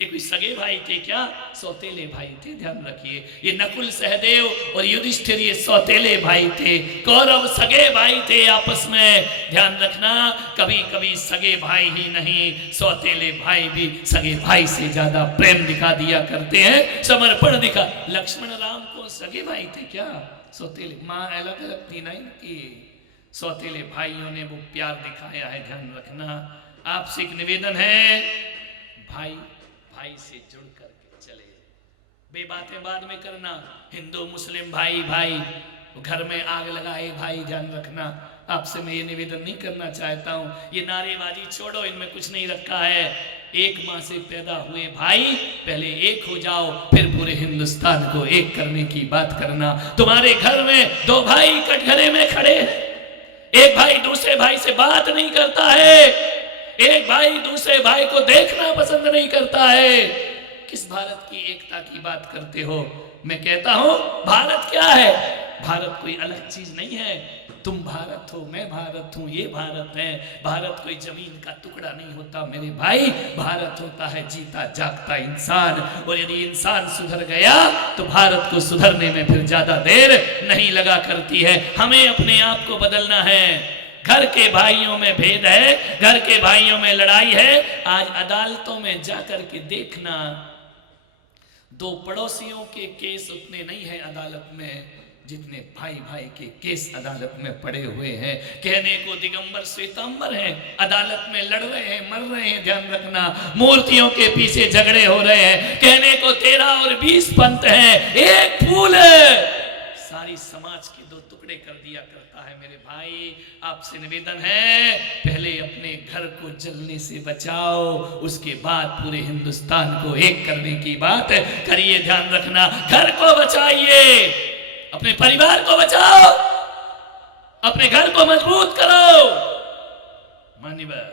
ये कोई सगे भाई थे क्या? सौतेले भाई थे, ध्यान रखिए। ये नकुल सहदेव और युधिष्ठिर ये सौतेले भाई थे, कौरव सगे भाई थे आपस में, ध्यान रखना। कभी कभी सगे भाई ही नहीं, सौतेले भाई भी सगे भाई से ज्यादा प्रेम दिखा दिया करते हैं, समर्पण दिखा। लक्ष्मण राम को सगे भाई थे क्या? सौतेले, माँ अलग अलग थी नहीं कि सौतेले भाइयों ने वो प्यार दिखाया है, ध्यान रखना। आपसे एक निवेदन है, भाई भाई से जुड़ करके चले, बे बातें बाद में करना। हिंदू मुस्लिम भाई भाई, घर में आग लगाए भाई, ध्यान रखना। आपसे मैं ये निवेदन नहीं करना चाहता हूँ, ये नारेबाजी छोड़ो, इनमें कुछ नहीं रखा है। एक माँ से पैदा हुए भाई पहले एक हो जाओ, फिर पूरे हिंदुस्तान को एक करने की बात करना। तुम्हारे घर में 2 भाई कटघरे में खड़े हैं, एक भाई दूसरे भाई से बात नहीं करता है, एक भाई दूसरे भाई को देखना पसंद नहीं करता है। किस भारत की एकता की बात करते हो? मैं कहता हूं, भारत क्या है? भारत कोई अलग चीज नहीं है, तुम भारत हो, मैं भारत हूं, ये भारत है। भारत कोई जमीन का टुकड़ा नहीं होता मेरे भाई, भारत होता है जीता जागता इंसान। और यदि इंसान सुधर गया तो भारत को सुधरने में फिर ज्यादा देर नहीं लगा करती है। हमें अपने आप को बदलना है। घर के भाइयों में भेद है, घर के भाइयों में लड़ाई है। आज अदालतों में जाकर के देखना, 2 पड़ोसियों के केस उतने नहीं है अदालत में जितने भाई भाई के केस अदालत में पड़े हुए हैं। कहने को दिगंबर श्वेतांबर हैं, अदालत में लड़ रहे हैं, मर रहे हैं, ध्यान रखना। मूर्तियों के पीछे झगड़े हो रहे हैं। कहने को 13 और 20 पंथ हैं, एक फूल है सारी समाज के 2 टुकड़े कर दिया करता है। मेरे भाई आपसे निवेदन है, पहले अपने घर को जलने से बचाओ, उसके बाद पूरे हिंदुस्तान को एक करने की बात करिए, ध्यान रखना। घर को बचाइए, अपने परिवार को बचाओ, अपने घर को मजबूत करो। मान्यवर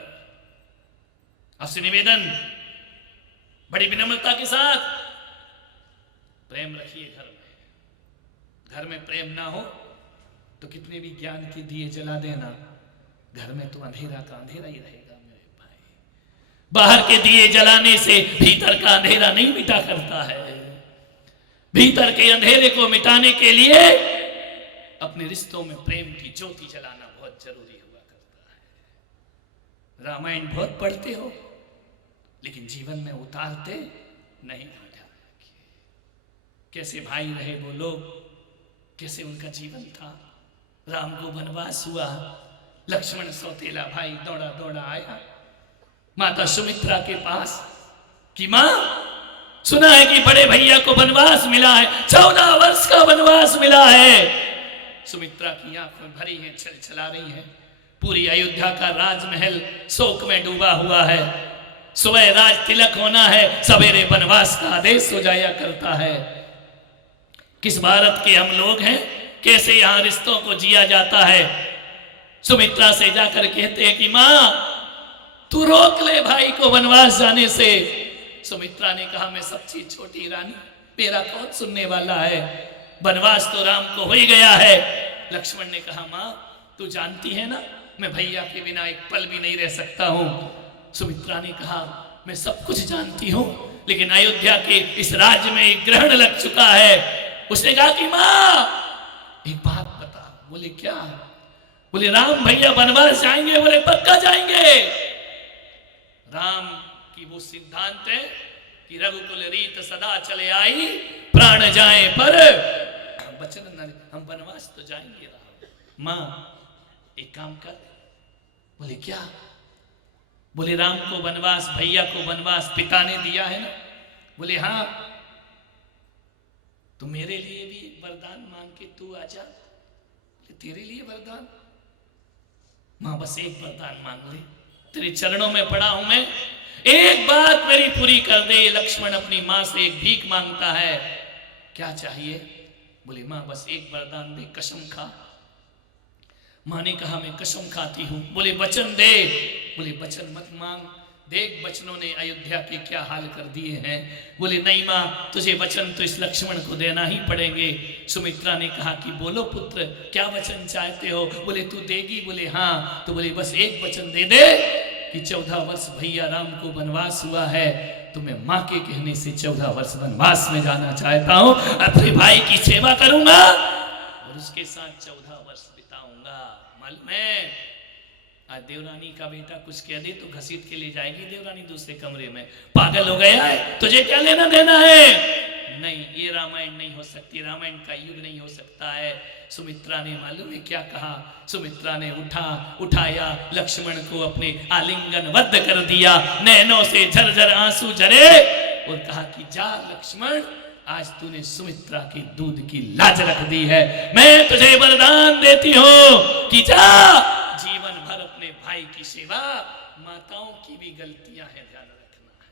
आपसे निवेदन, बड़ी विनम्रता के साथ प्रेम रखिए घर में। घर में प्रेम ना हो तो कितने भी ज्ञान के दिए जला देना, घर में तो अंधेरा का अंधेरा ही रहेगा मेरे भाई। बाहर के दिए जलाने से भीतर का अंधेरा नहीं मिटा करता है। भीतर के अंधेरे को मिटाने के लिए अपने रिश्तों में प्रेम की ज्योति जलाना बहुत जरूरी हुआ करता है। रामायण बहुत पढ़ते हो लेकिन जीवन में उतारते नहीं हो। कैसे भाई रहे वो लोग, कैसे उनका जीवन था। राम को वनवास हुआ, लक्ष्मण सौतेला भाई दौड़ा दौड़ा आया माता सुमित्रा के पास कि मां सुना है कि बड़े भैया को वनवास मिला है, 14 वर्ष का वनवास मिला है। सुमित्रा की आंखें भरी हैं, छलछला रही हैं। पूरी अयोध्या का राजमहल शोक में डूबा हुआ है। सुबह राज तिलक होना है, सवेरे वनवास का आदेश हो जाया करता है। किस भारत के हम लोग हैं, कैसे यहां रिश्तों को जिया जाता है। सुमित्रा से जाकर कहते हैं कि मां तू रोक ले भाई को वनवास जाने से। सुमित्रा ने कहा मैं सब चीज छोटी रानी, मेरा कौन सुनने वाला है, वनवास तो राम को हो ही गया है। लक्ष्मण ने कहा मां तू जानती है ना मैं भैया के बिना एक पल भी नहीं रह सकता हूं। सुमित्रा ने कहा मैं सब कुछ जानती हूं, लेकिन अयोध्या के इस राज्य में एक ग्रहण लग चुका है। उसने कहा कि मां एक बात बता। बोले क्या? बोले राम भैया वनवास जाएंगे? बोले पक्का जाएंगे। राम की वो सिद्धांत है कि रघुकुल रीत सदा चले आई, प्राण जाए पर वचन न, हम वनवास तो जाएंगे राम। मां एक काम कर। बोले क्या? बोले राम को वनवास, भैया को वनवास पिता ने दिया है ना? बोले हाँ। तो मेरे लिए भी एक वरदान मांग के तू आजा। बोले तेरे लिए वरदान? मां बस एक वरदान मांग ले, तेरे चरणों में पड़ा हूं मैं, एक बात मेरी पूरी कर दे। लक्ष्मण अपनी मां से एक भीख मांगता है। क्या चाहिए? बोले मां बस एक वरदान दे, कसम खा। मां ने कहा मैं कसम खाती हूं। बोले वचन दे। बोले वचन मत मांग, देख वचनों ने अयोध्या के क्या हाल कर दिए हैं। बोले नहीं मां तुझे वचन तो इस लक्ष्मण को देना ही पड़ेंगे। सुमित्रा ने कहा कि बोलो पुत्र क्या वचन चाहते हो? बोले तू देगी? बोले हाँ। तो बोले बस एक वचन दे दे कि 14 वर्ष भैया राम को वनवास हुआ है, तो मैं मां के कहने से 14 वर्ष वनवास में जाना चाहता हूं, अपने भाई की सेवा करूंगा और उसके साथ 14 वर्ष बिताऊंगा। मालूम है आज देवरानी का बेटा कुछ कह दे तो घसीट के ले जाएगी देवरानी दूसरे कमरे में। पागल हो गया है, तुझे क्या लेना देना है? नहीं ये रामायण नहीं हो सकती, रामायण का युग नहीं हो सकता है। सुमित्रा ने मालूम है क्या कहा? सुमित्रा ने उठाया लक्ष्मण को अपने आलिंगनबद्ध कर दिया, नैनों से झरझर आंसू झरे और कहा कि जा लक्ष्मण आज तूने सुमित्रा की दूध की लाज रख दी है। मैं तुझे वरदान देती हूं कि जा जीवन भर अपने भाई की सेवा। माताओं की भी गलतियां हैं, ध्यान रखना है।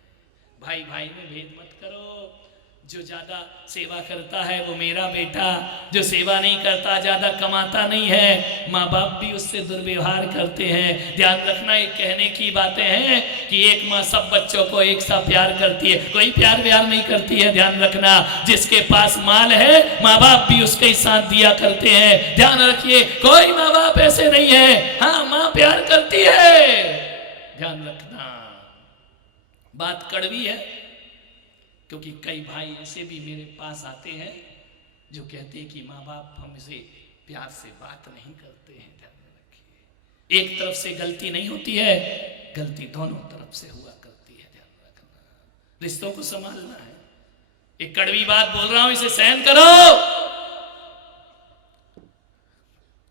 भाई भाई में भेद मत करो। जो ज्यादा सेवा करता है वो मेरा बेटा, जो सेवा नहीं करता ज्यादा कमाता नहीं है। माँ बाप भी उससे दुर्व्यवहार करते हैं। ध्यान रखना, ये कहने की बातें हैं कि एक माँ सब बच्चों को एक सा प्यार करती है, कोई प्यार व्यार नहीं करती है। ध्यान रखना, जिसके पास माल है माँ बाप भी उसके साथ दिया करते हैं। ध्यान रखिए, कोई माँ बाप ऐसे नहीं है। हाँ माँ प्यार करती है, ध्यान रखना। बात कड़वी है क्योंकि कई भाई ऐसे भी मेरे पास आते हैं जो कहते हैं कि माँ बाप हमसे प्यार से बात नहीं करते हैं। ध्यान रखिए, एक तरफ से गलती नहीं होती है, गलती दोनों तरफ से हुआ करती है। ध्यान रखना, रिश्तों को संभालना है। एक कड़वी बात बोल रहा हूं, इसे सहन करो।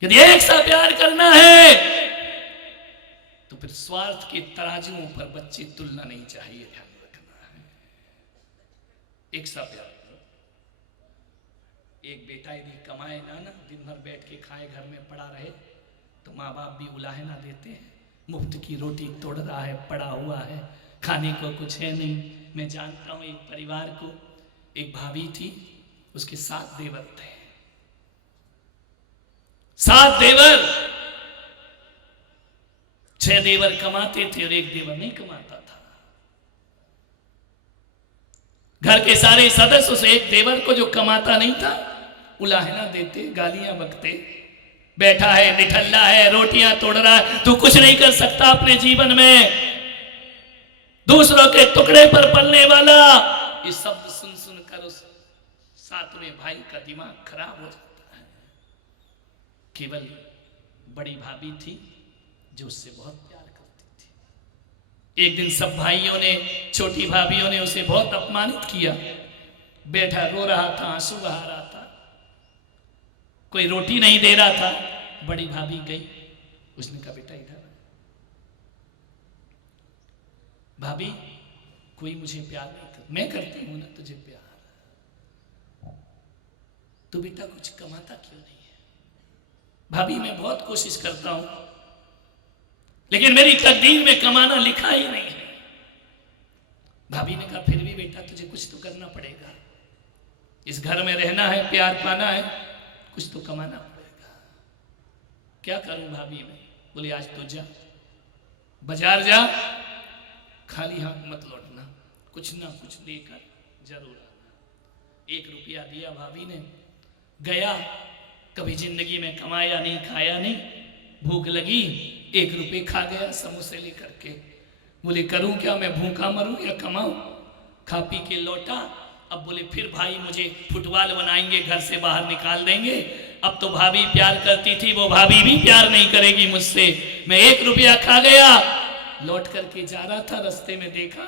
यदि एक सा प्यार करना है तो फिर स्वार्थ के तराजुओं पर बच्चे तुलना नहीं चाहिए। ध्यान एक सा प्यार करो। एक बेटा यदि कमाए ना दिन भर बैठ के खाए, घर में पड़ा रहे, तो माँ बाप भी उलाहना देते हैं। मुफ्त की रोटी तोड़ रहा है, पड़ा हुआ है, खाने को कुछ है नहीं। मैं जानता हूं एक परिवार को, एक भाभी थी, उसके 7 देवर थे। 7 देवर, 6 देवर कमाते थे और 1 देवर नहीं कमाता था। घर के सारे सदस्य उस एक देवर को जो कमाता नहीं था उलाहना देते, गालियां बकते। बैठा है, निठल्ला है, रोटियां तोड़ रहा है, तू कुछ नहीं कर सकता अपने जीवन में, दूसरों के टुकड़े पर पलने वाला। ये शब्द सुन सुनकर उस 7वें भाई का दिमाग खराब हो जाता है। केवल बड़ी भाभी थी जो उससे बहुत प्यार करती थी। एक दिन सब भाइयों ने, छोटी भाभीओं ने उसे बहुत अपमानित किया। बैठा रो रहा था, आंसू बहा रहा था, कोई रोटी नहीं दे रहा था। बड़ी भाभी गई, उसने कहा बेटा इधर। भाभी कोई मुझे प्यार नहीं कर, मैं करती हूं ना तुझे प्यार। तू बेटा कुछ कमाता क्यों नहीं है? भाभी मैं बहुत कोशिश करता हूं, लेकिन मेरी तकदीर में कमाना लिखा ही नहीं है। भाभी ने कहा फिर भी बेटा तुझे कुछ तो करना पड़ेगा, इस घर में रहना है, प्यार पाना है, कुछ तो कमाना पड़ेगा। क्या करूं भाभी मैं? बोले आज तो जा, बाजार जा, खाली हाथ मत लौटना, कुछ ना कुछ लेकर जरूर आना। 1 रुपया दिया भाभी ने, गया, कभी जिंदगी में कमाया नहीं, खाया नहीं, भूख लगी 1 रुपये खा गया समोसे लेकर के। बोले करूं क्या, मैं भूखा मरूं या कमाऊं? खा पी के लौटा। अब बोले फिर भाई मुझे फुटबॉल बनाएंगे, घर से बाहर निकाल देंगे। अब तो भाभी प्यार करती थी, वो भाभी भी प्यार नहीं करेगी मुझसे। मैं 1 रुपया खा गया, लौट करके जा रहा था, रास्ते में देखा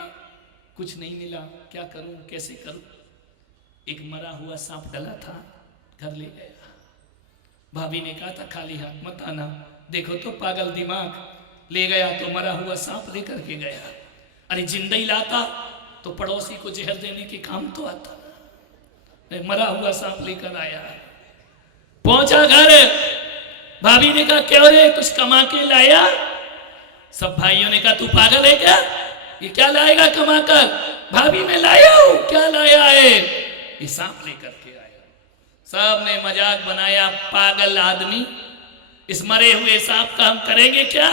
कुछ नहीं मिला, क्या करूं, कैसे करूं? एक मरा हुआ सांप डला था, घर ले गया। भाभी ने कहा था खाली हाथ मत आना, देखो तो पागल दिमाग, ले गया तो मरा हुआ सांप लेकर के गया। अरे जिंदा ही लाता तो पड़ोसी को जहर देने के काम तो आता, मरा हुआ सांप लेकर आया। पहुंचा घर, भाभी ने कहा क्यों रे, कुछ कमा के लाया? सब भाइयों ने कहा तू पागल है क्या, ये क्या लाएगा कमा कर? भाभी मैं लाया हूं। क्या लाया है? ये सांप लेकर के आया। सब ने मजाक बनाया, पागल आदमी, इस मरे हुए सांप का हम करेंगे क्या?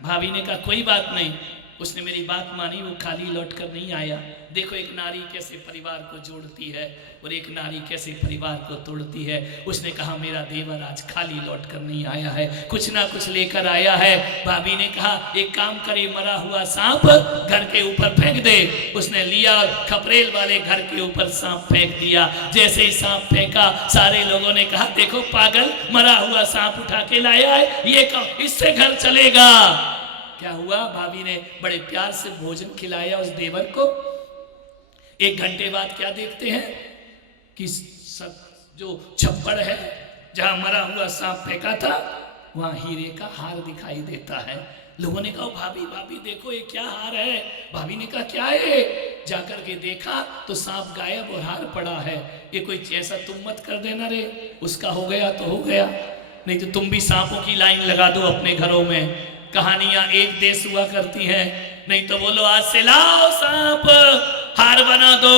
भाभी ने कहा कोई बात नहीं। उसने मेरी बात मानी, वो खाली लौट कर नहीं आया। देखो एक नारी कैसे परिवार को जोड़ती है और एक नारी कैसे परिवार को तोड़ती है। उसने कहा मेरा देवर आज खाली लौट कर नहीं आया है, कुछ ना कुछ लेकर आया है। भाभी ने कहा एक काम करे, मरा हुआ सांप घर के ऊपर फेंक दे। उसने लिया, खपरेल वाले घर के ऊपर सांप फेंक दिया। जैसे ही सांप फेंका, सारे लोगों ने कहा देखो पागल, मरा हुआ सांप उठा के लाया है, ये इससे घर चलेगा। क्या हुआ, भाभी ने बड़े प्यार से भोजन खिलाया उस देवर को। 1 घंटे बाद क्या देखते हैं कि जो छप्पड़ है जहां मरा हुआ सांप फेंका था, वहां हीरे का हार दिखाई देता है। लोगों ने कहा भाभी भाभी देखो ये क्या हार है? भाभी ने कहा क्या है? जाकर के देखा तो सांप गायब और हार पड़ा है। ये कोई ऐसा तुम मत कर देना रे, उसका हो गया तो हो गया, नहीं तो तुम भी सांपों की लाइन लगा दो अपने घरों में। कहानियां एक देश हुआ करती हैं, नहीं तो बोलो आज से लाओ सांप हार बना दो।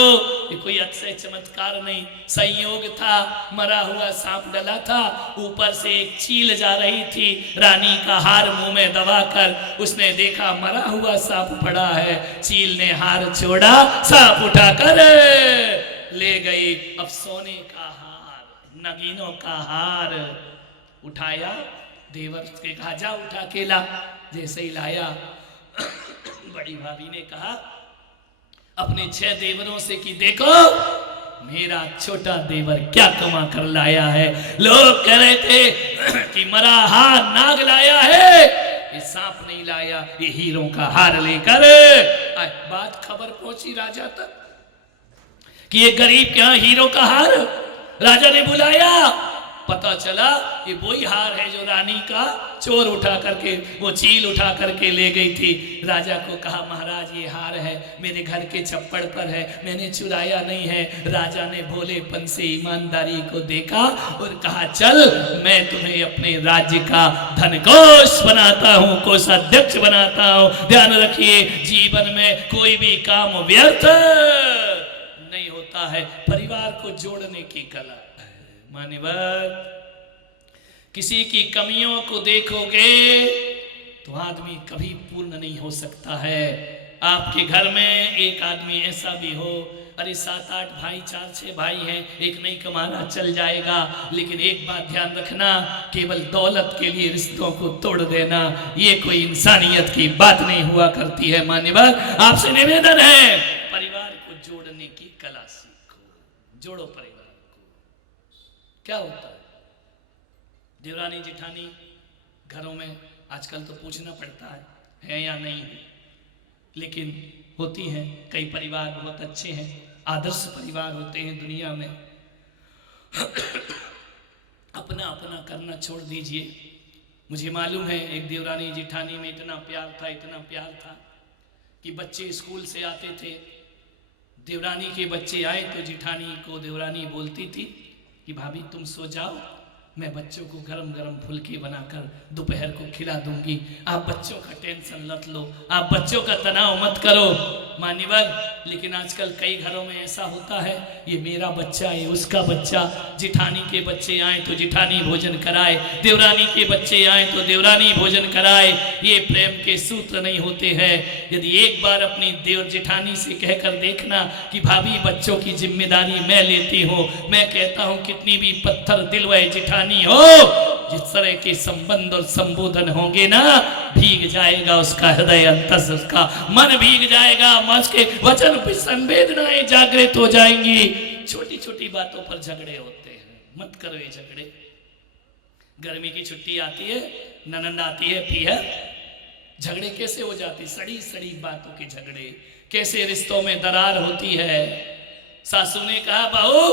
ये कोई अक्षय चमत्कार नहीं, संयोग था। मरा हुआ सांप डला था, ऊपर से एक चील जा रही थी, रानी का हार मुंह में दबाकर उसने देखा मरा हुआ सांप पड़ा है। चील ने हार छोड़ा, सांप उठाकर ले गई। अब सोने का हार, नगीनों का हार उठाया, देवर के कहा जा उठा के ला। जैसे ही लाया, बड़ी भाभी ने कहा अपने 6 देवरों से कि देखो मेरा छोटा देवर क्या कमा कर लाया है। लोग कह रहे थे कि मरा हार नाग लाया है, ये सांप नहीं लाया, ये हीरों का हार लेकर। बात खबर पहुंची राजा तक कि ये गरीब के यहाँ हीरो का हार। राजा ने बुलाया, पता चला ये वही हार है जो रानी का चोर उठा करके, वो चील उठा करके ले गई थी। राजा को कहा महाराज ये हार है, मेरे घर के छप्पड़ पर है, मैंने चुराया नहीं है। राजा ने भोलेपन से ईमानदारी को देखा और कहा चल मैं तुम्हें अपने राज्य का धनकोष बनाता हूँ, कोषाध्यक्ष बनाता हूँ। ध्यान रखिए जीवन में कोई भी काम व्यर्थ नहीं होता है, परिवार को जोड़ने की कला। मान्यवर, किसी की कमियों को देखोगे तो आदमी कभी पूर्ण नहीं हो सकता है। आपके घर में एक आदमी ऐसा भी हो, अरे 7-8 भाई, 4-6 भाई हैं, एक नहीं कमाना चल जाएगा, लेकिन एक बात ध्यान रखना, केवल दौलत के लिए रिश्तों को तोड़ देना ये कोई इंसानियत की बात नहीं हुआ करती है। मान्यवर, आपसे निवेदन है परिवार को जोड़ने की कला सीखो, जोड़ो परिवार। क्या होता है देवरानी जिठानी घरों में आजकल तो पूछना पड़ता है या नहीं है, लेकिन होती हैं। कई परिवार बहुत अच्छे हैं, आदर्श परिवार होते हैं दुनिया में। अपना अपना करना छोड़ दीजिए। मुझे मालूम है एक देवरानी जिठानी में इतना प्यार था, इतना प्यार था कि बच्चे स्कूल से आते थे, देवरानी के बच्चे आए तो जिठानी को देवरानी बोलती थी कि भाभी तुम सो जाओ, मैं बच्चों को गरम गरम फुलके बनाकर दोपहर को खिला दूंगी, आप बच्चों का टेंशन मत लो, आप बच्चों का तनाव मत करो। मान्यवर, लेकिन आजकल कई घरों में ऐसा होता है, ये मेरा बच्चा, ये उसका बच्चा, जिठानी के बच्चे आए तो जिठानी भोजन कराए, देवरानी के बच्चे आए तो देवरानी भोजन कराए। ये प्रेम के सूत्र नहीं होते हैं। यदि एक बार अपनी देवर जिठानी से कहकर देखना कि भाभी बच्चों की जिम्मेदारी मैं लेती हूँ, मैं कहता हूँ कितनी भी पत्थर दिल व जिठानी हो, जिस तरह के संबंध और संबोधन होंगे ना, भीग जाएगा उसका हृदय, अंतस उसका मन भीग जाएगा, मन के वचन पे संवेदनाएं जागृत हो जाएंगी। छोटी छोटी बातों पर झगड़े होते हैं, मत करो ये झगड़े। गर्मी की छुट्टी आती है, ननंद आती है, पीहर, झगड़े कैसे हो जाते, सड़ी सड़ी बातों के झगड़े, कैसे रिश्तों में दरार होती है। सासू ने कहा बहू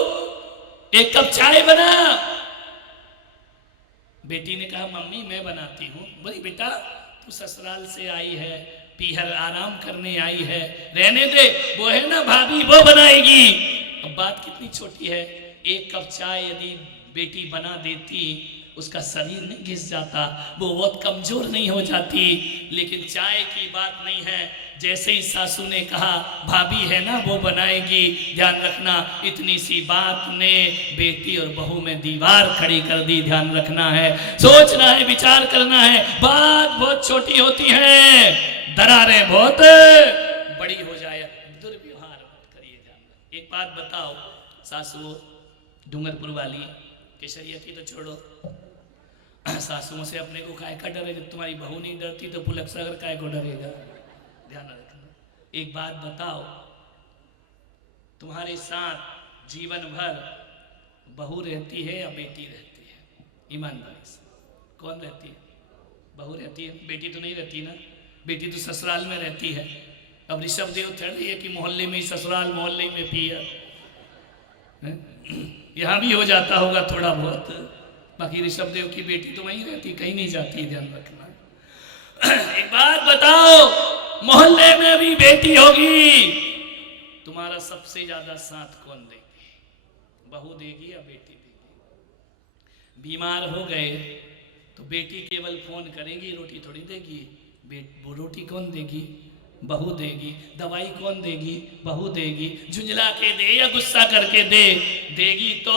एक कप चाय बना, बेटी ने कहा मम्मी मैं बनाती हूँ। बोली बेटा तू ससुराल से आई है, पीहर आराम करने आई है, रहने दे, वो है ना भाभी वो बनाएगी। अब बात कितनी छोटी है, एक कप चाय यदि बेटी बना देती, उसका शरीर नहीं घिस जाता, वो बहुत कमजोर नहीं हो जाती। लेकिन चाय की बात नहीं है, जैसे ही सासू ने कहा भाभी है ना वो बनाएगी, ध्यान रखना इतनी सी बात ने बेटी और बहू में दीवार खड़ी कर दी। ध्यान रखना है, सोचना है, विचार करना है। बात बहुत छोटी होती है, दरारें बहुत बड़ी हो जाए, दुर्व्यवहार मत करिए। ध्यान। एक बात बताओ सासू डूंगरपुर वाली, केसरिया की तो छोड़ो, सासुओं से अपने को काय का डरे, जब तुम्हारी बहू नहीं डरती तो पुलक सागर काय को डरेगा। ध्यान रखना। एक बात बताओ, तुम्हारे साथ जीवन भर बहू रहती है या बेटी रहती है? ईमानदारी से कौन रहती है? बहू रहती है, बेटी तो नहीं रहती ना, बेटी तो ससुराल में रहती है। अब ऋषभ देव थोड़ी है कि मोहल्ले में ससुराल, मोहल्ले में पिया, यहाँ भी हो जाता होगा थोड़ा बहुत, बाकी ऋषभ देव की बेटी तो वहीं रहती, कहीं नहीं जाती। ध्यान रखना। एक बात बताओ, मोहल्ले में भी बेटी होगी, तुम्हारा सबसे ज्यादा साथ कौन देगी? बहू देगी या बेटी देगी? बीमार हो गए तो बेटी केवल फोन करेगी, रोटी थोड़ी देगी। वो रोटी कौन देगी? बहू देगी। दवाई कौन देगी? बहू देगी। झुंझला के दे या गुस्सा करके देगी तो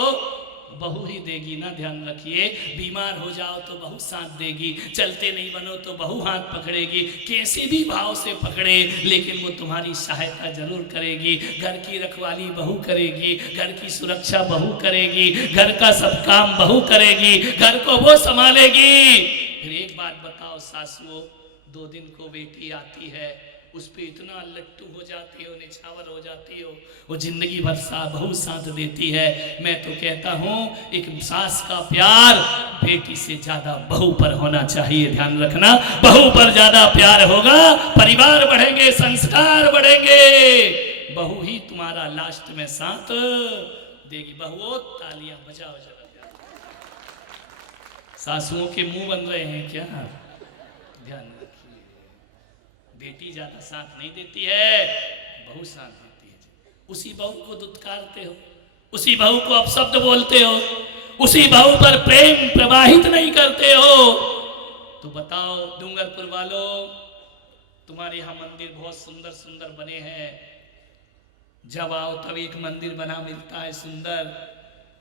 बहू ही देगी ना। ध्यान रखिए, बीमार हो जाओ तो बहू साथ देगी, चलते नहीं बनो तो बहू हाथ पकड़ेगी, कैसे भी भाव से पकड़े लेकिन वो तुम्हारी सहायता जरूर करेगी। घर की रखवाली बहू करेगी, घर की सुरक्षा बहू करेगी, घर का सब काम बहू करेगी, घर को वो संभालेगी। फिर एक बात बताओ सासुओं, 2 दिन को बेटी आती है, उस पे इतना लट्टू हो जाती हो, निछावर हो जाती हो, वो जिंदगी भर बहू साथ देती है। मैं तो कहता हूँ एक सास का प्यार बेटी से ज्यादा बहू पर होना चाहिए। ध्यान रखना, बहू पर ज्यादा प्यार होगा, परिवार बढ़ेंगे, संस्कार बढ़ेंगे, बहू ही तुम्हारा लास्ट में साथ देगी। बहुओं तालियां बजाओ जरा। सासुओं के मुंह बन रहे हैं क्या? ध्यान रखिए, बेटी ज्यादा साथ नहीं देती है, बहू साथ देती है। उसी बहू को दुत्कारते हो, उसी बहू को अपशब्द बोलते हो, उसी बहू पर प्रेम प्रवाहित नहीं करते हो। तो बताओ डूंगरपुर वालों, तुम्हारे यहाँ मंदिर बहुत सुंदर सुंदर बने हैं, जब आओ तब एक मंदिर बना मिलता है सुंदर।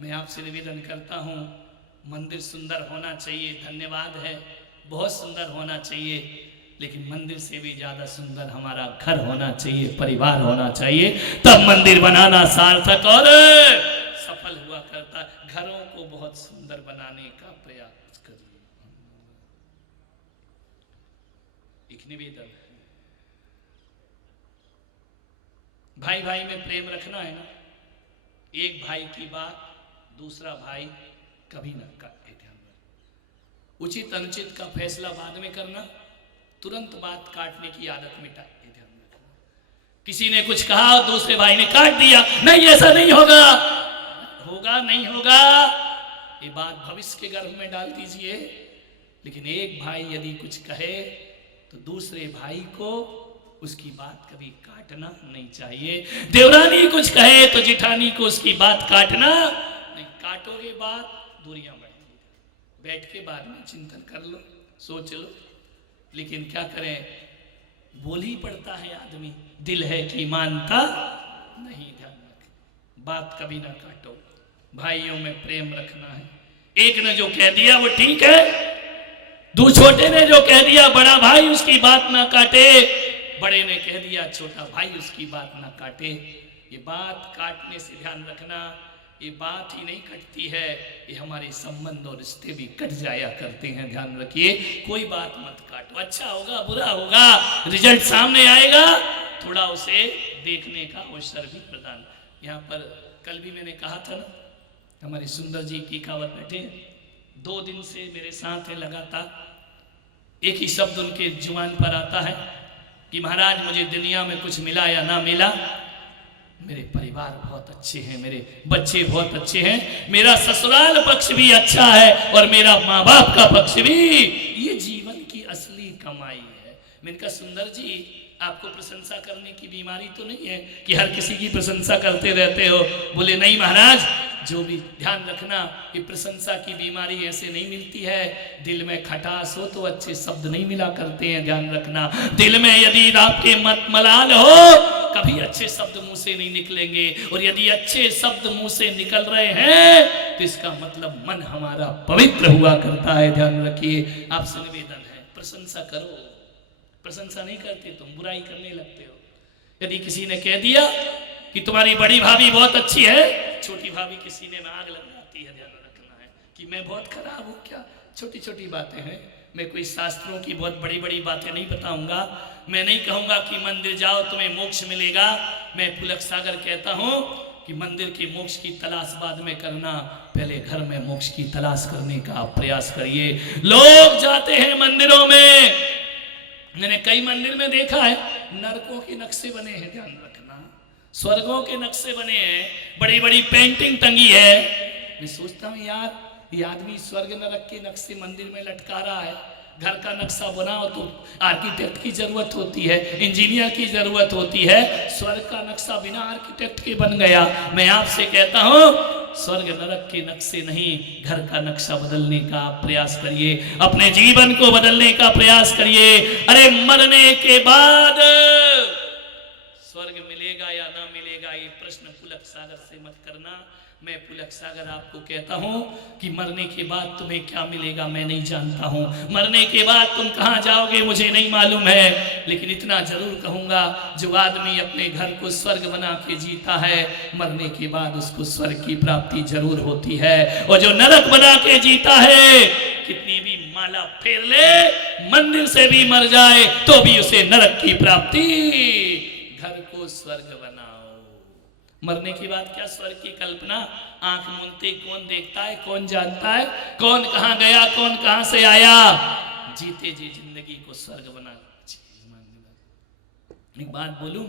मैं आपसे निवेदन करता हूँ, मंदिर सुंदर होना चाहिए, धन्यवाद है, बहुत सुंदर होना चाहिए, लेकिन मंदिर से भी ज्यादा सुंदर हमारा घर होना चाहिए, परिवार होना चाहिए, तब मंदिर बनाना सार्थक और सफल हुआ करता। घरों को बहुत सुंदर बनाने का प्रयास करिए। एक निवेदन है, भाई भाई में प्रेम रखना है ना, एक भाई की बात दूसरा भाई कभी ना करे। उचित अनुचित का फैसला बाद में करना, तुरंत बात काटने की आदत मिटा। ध्यान रखना, किसी ने कुछ कहा दूसरे भाई ने काट दिया, नहीं ऐसा नहीं होगा, होगा नहीं होगा, ये बात भविष्य के गर्भ में डाल दीजिए। लेकिन एक भाई यदि कुछ कहे तो दूसरे भाई को उसकी बात कभी काटना नहीं चाहिए। देवरानी कुछ कहे तो जिठानी को उसकी बात काटना नहीं। काटोगे बात, दूरियां बढ़ेंगी। बैठ के बाद में चिंतन कर लो, सोच लो, लेकिन क्या करें, बोल ही पड़ता है आदमी, दिल है कि मानता नहीं। ध्यान रखें, बात कभी ना काटो। भाइयों में प्रेम रखना है। एक ने जो कह दिया वो ठीक है, दो छोटे ने जो कह दिया बड़ा भाई उसकी बात ना काटे, बड़े ने कह दिया छोटा भाई उसकी बात ना काटे। ये बात काटने से ध्यान रखना, ये बात ही नहीं कटती है, ये हमारे संबंध और रिश्ते भी कट जाया करते हैं। ध्यान रखिए, कोई बात मत काटो। अच्छा होगा बुरा होगा, रिजल्ट सामने आएगा, थोड़ा उसे देखने का अवसर भी प्रदान। यहाँ पर कल भी मैंने कहा था ना, हमारे सुंदर जी की कावत बैठे 2 दिन से मेरे साथ है लगातार। एक ही शब्द उनके जुबान पर आता है कि महाराज मुझे दुनिया में कुछ मिला या ना मिला, मेरे परिवार बहुत अच्छे हैं, मेरे बच्चे बहुत अच्छे हैं, मेरा ससुराल पक्ष भी अच्छा है और मेरा माँ बाप का पक्ष भी, ये जीवन की असली कमाई है। मैंने कहा सुंदर जी आपको प्रशंसा करने की बीमारी तो नहीं है कि हर किसी की प्रशंसा करते रहते हो? बोले नहीं महाराज, जो भी ध्यान रखना, ये प्रशंसा की बीमारी ऐसे नहीं मिलती है। दिल में खटास हो तो अच्छे शब्द नहीं मिला करते हैं। ध्यान रखना, दिल में यदि आपके मत मलाल हो कभी अच्छे शब्द मुंह से नहीं निकलेंगे, और यदि अच्छे शब्द मुंह से निकल रहे हैं तो इसका मतलब मन हमारा पवित्र हुआ करता है। ध्यान रखिए, आपसे निवेदन है प्रशंसा करो। प्रशंसा नहीं करते तुम बुराई करने लगते हो। यदि किसी ने कह दिया कि तुम्हारी बड़ी भाभी बहुत अच्छी है, छोटी भाभी के सीने में आग लग जाती है। ध्यान रखना है कि मैं बहुत खराब हूँ क्या? छोटी छोटी बातें हैं। मैं कोई शास्त्रों की बहुत बड़ी बड़ी बातें नहीं बताऊंगा। मैं नहीं कहूंगा कि मंदिर जाओ तुम्हें मोक्ष मिलेगा। मैं पुलक सागर कहता हूँ कि मंदिर के मोक्ष की तलाश बाद में करना, पहले घर में मोक्ष की तलाश करने का प्रयास करिए। लोग जाते हैं मंदिरों में, मैंने कई मंदिर में देखा है नरकों के नक्शे बने हैं। ध्यान रखना, स्वर्गों के नक्शे बने हैं, बड़ी बड़ी पेंटिंग टंगी है। मैं सोचता हूँ यार, ये आदमी स्वर्ग नरक के नक्शे मंदिर में लटका रहा है। घर का नक्शा बनाओ तो आर्किटेक्ट की जरूरत होती है, इंजीनियर की जरूरत होती है। स्वर्ग का नक्शा बिना आर्किटेक्ट के बन गया। मैं आपसे कहता हूँ स्वर्ग नरक के नक्शे नहीं, घर का नक्शा बदलने का प्रयास करिए, अपने जीवन को बदलने का प्रयास करिए। अरे मरने के बाद स्वर्ग मिलेगा या ना मिलेगा, ये प्रश्न पुलक सागर से मत करना। मैं पुलक सागर आपको कहता हूं कि मरने के बाद तुम्हें क्या मिलेगा मैं नहीं जानता हूं, मरने के बाद तुम कहां जाओगे मुझे नहीं मालूम है, लेकिन इतना जरूर कहूंगा, जो आदमी अपने घर को स्वर्ग बना के जीता है, मरने के बाद उसको स्वर्ग की प्राप्ति जरूर होती है। और जो नरक बना के जीता है, कितनी भी माला फेर ले, मंदिर से भी मर जाए तो भी उसे नरक की प्राप्ति। घर को स्वर्ग बनाओ। मरने के बाद क्या स्वर्ग की कल्पना? आंख मूंदते कौन देखता है, कौन जानता है, कौन कहां गया, कौन कहां से आया। जीते जी जिंदगी को स्वर्ग बना। एक बात बोलूं,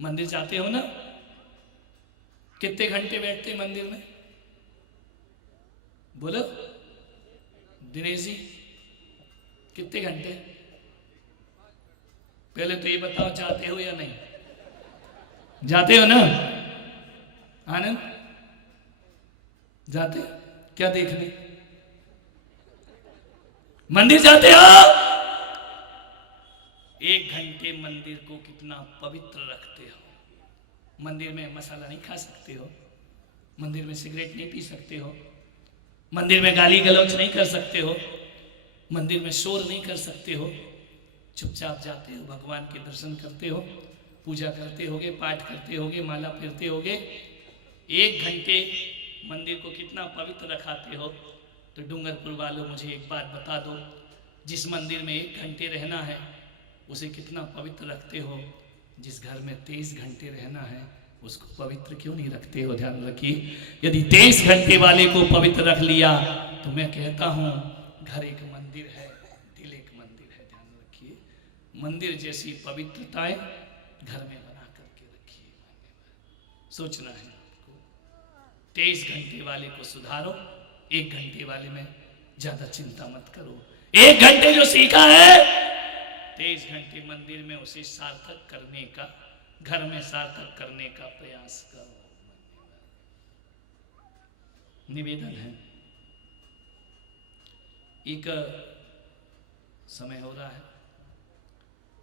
मंदिर जाते हो ना, कितने घंटे बैठते मंदिर में? बोलो दिनेश जी, कितने घंटे? पहले तो ये बताओ, जाते हो या नहीं? जाते हो ना आनंद? जाते? क्या देखने? मंदिर जाते हो? 1 घंटे मंदिर को कितना पवित्र रखते हो। मंदिर में मसाला नहीं खा सकते हो, मंदिर में सिगरेट नहीं पी सकते हो, मंदिर में गाली गलौज नहीं कर सकते हो, मंदिर में शोर नहीं कर सकते हो। चुपचाप जाते हो, भगवान के दर्शन करते हो, पूजा करते होगे, पाठ करते होगे, माला फेरते होगे। 1 घंटे मंदिर को कितना पवित्र रखाते हो। तो डूंगरपुर वालों मुझे एक बात बता दो, जिस मंदिर में 1 घंटे रहना है उसे कितना पवित्र रखते हो? जिस घर में 23 घंटे रहना है उसको पवित्र क्यों नहीं रखते हो? ध्यान रखिए, यदि 23 घंटे वाले को पवित्र रख लिया तो मैं कहता हूँ घर एक मंदिर है, दिल एक मंदिर है। ध्यान रखिए, मंदिर जैसी पवित्रताएं घर में बना करके रखिए। सोचना है आपको, 23 घंटे वाले को सुधारो, 1 घंटे वाले में ज्यादा चिंता मत करो। 1 घंटे जो सीखा है 23 घंटे मंदिर में उसे सार्थक करने का, घर में सार्थक करने का प्रयास करो। निवेदन है, एक समय हो रहा है,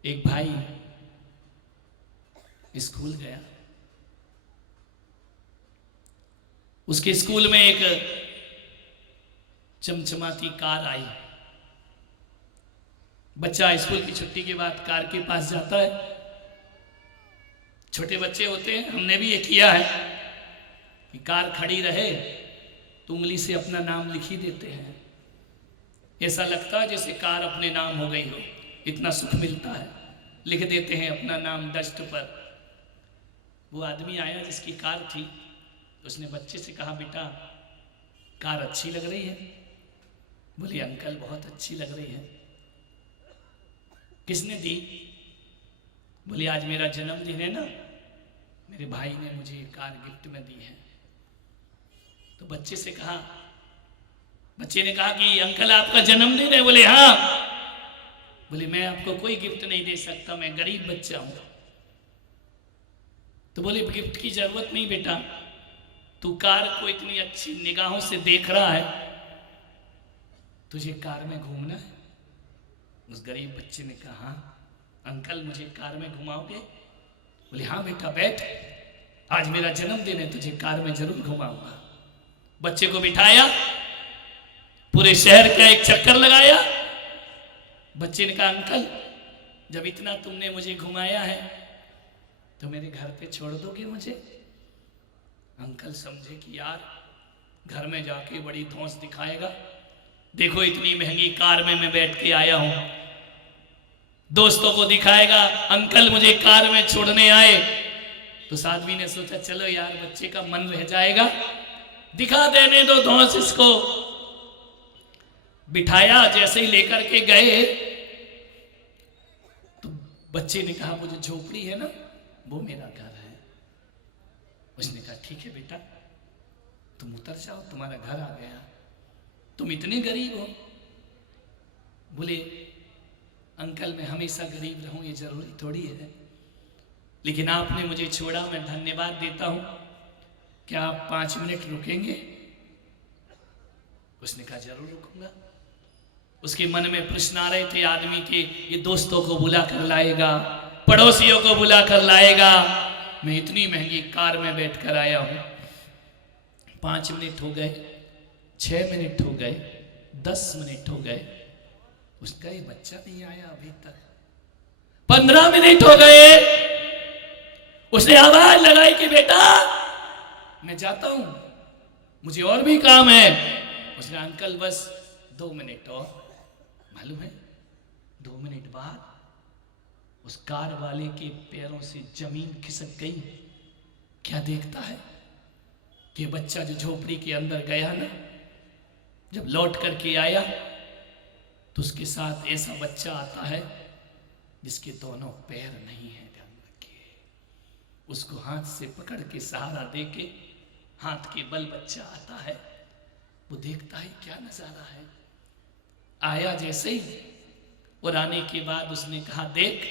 एक भाई स्कूल गया, उसके स्कूल में एक चमचमाती कार आई। बच्चा स्कूल की छुट्टी के बाद कार के पास जाता है, छोटे बच्चे होते हैं, हमने भी ये किया है कि कार खड़ी रहे तो उंगली से अपना नाम लिख ही देते हैं, ऐसा लगता है जैसे कार अपने नाम हो गई हो, इतना सुख मिलता है। लिख देते हैं अपना नाम डस्ट पर। वो आदमी आया जिसकी कार थी, उसने बच्चे से कहा, बेटा कार अच्छी लग रही है? बोले अंकल बहुत अच्छी लग रही है। किसने दी? बोले आज मेरा जन्मदिन है ना, मेरे भाई ने मुझे ये कार गिफ्ट में दी है। तो बच्चे से कहा, बच्चे ने कहा कि अंकल आपका जन्मदिन है? बोले हाँ। बोले मैं आपको कोई गिफ्ट नहीं दे सकता, मैं गरीब बच्चा हूं। तो बोले गिफ्ट की जरूरत नहीं बेटा, तू कार को इतनी अच्छी निगाहों से देख रहा है, तुझे कार में घूमना है? उस गरीब बच्चे ने कहा हाँ अंकल मुझे कार में घुमाओगे? बोले हाँ बेटा बैठ, आज मेरा जन्मदिन है, तुझे कार में जरूर घुमाऊंगा। बच्चे को बिठाया, पूरे शहर का एक चक्कर लगाया। बच्चे ने कहा अंकल जब इतना तुमने मुझे घुमाया है तो मेरे घर पे छोड़ दोगे मुझे? अंकल समझे कि यार घर में जाके बड़ी धौंस दिखाएगा, देखो इतनी महंगी कार में मैं बैठ के आया हूं, दोस्तों को दिखाएगा अंकल मुझे कार में छोड़ने आए। तो उस आदमी ने सोचा चलो यार बच्चे का मन रह जाएगा, दिखा देने दो धौंस इसको। बिठाया, जैसे ही लेकर के गए तो बच्चे ने कहा वो जो झोपड़ी है ना वो मेरा घर है। उसने कहा ठीक है बेटा तुम उतर जाओ, तुम्हारा घर आ गया, तुम इतने गरीब हो? बोले अंकल मैं हमेशा गरीब रहूं ये जरूरी थोड़ी है, लेकिन आपने मुझे छोड़ा, मैं धन्यवाद देता हूं, क्या आप 5 मिनट रुकेंगे? उसने कहा जरूर रुकूंगा। उसके मन में प्रश्न आ रहे थे आदमी के, ये दोस्तों को बुला कर लाएगा, पड़ोसियों को बुला कर लाएगा, मैं इतनी महंगी कार में बैठकर आया हूं। 5 मिनट हो गए, 6 मिनट हो गए, 10 मिनट हो गए, उसका ये बच्चा नहीं आया अभी तक। 15 मिनट हो गए, उसने आवाज लगाई कि बेटा मैं जाता हूं, मुझे और भी काम है। उसने अंकल बस 2 मिनट और। मालूम है 2 मिनट बाद उस कार वाले के पैरों से जमीन खिसक गई। क्या देखता है कि बच्चा जो झोपड़ी के अंदर गया ना, जब लौट करके आया तो उसके साथ ऐसा बच्चा आता है जिसके दोनों पैर नहीं है। ध्यान रखिए, उसको हाथ से पकड़ के सहारा देके हाथ के बल बच्चा आता है। वो देखता है क्या नजारा है। आया जैसे ही और आने के बाद उसने कहा देख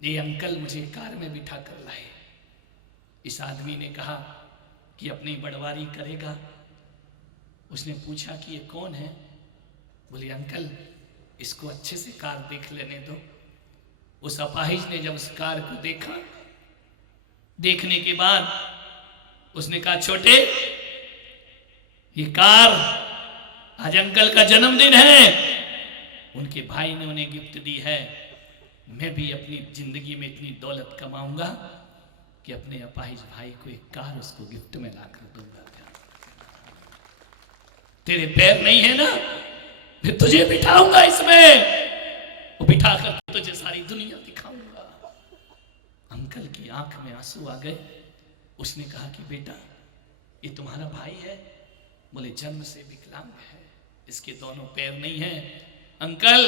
ये अंकल मुझे कार में बिठा कर लाए। इस आदमी ने कहा कि अपनी बड़वारी करेगा। उसने पूछा कि ये कौन है? बोले अंकल इसको अच्छे से कार देख लेने दो। उस अपाहिज ने जब उस कार को देखा, देखने के बाद उसने कहा छोटे ये कार आज अंकल का जन्मदिन है, उनके भाई ने उन्हें गिफ्ट दी है, मैं भी अपनी जिंदगी में इतनी दौलत कमाऊंगा कि अपने अपाहिज भाई को एक कार उसको गिफ्ट में ला कर दूंगा। तेरे पैर नहीं है ना, मैं तुझे बिठाऊंगा इसमें, वो बिठा कर तुझे सारी दुनिया दिखाऊंगा। अंकल की आंख में आंसू आ गए। उसने कहा कि बेटा ये तुम्हारा भाई है? बोले जन्म से विकलांग है, इसके दोनों पैर नहीं है। अंकल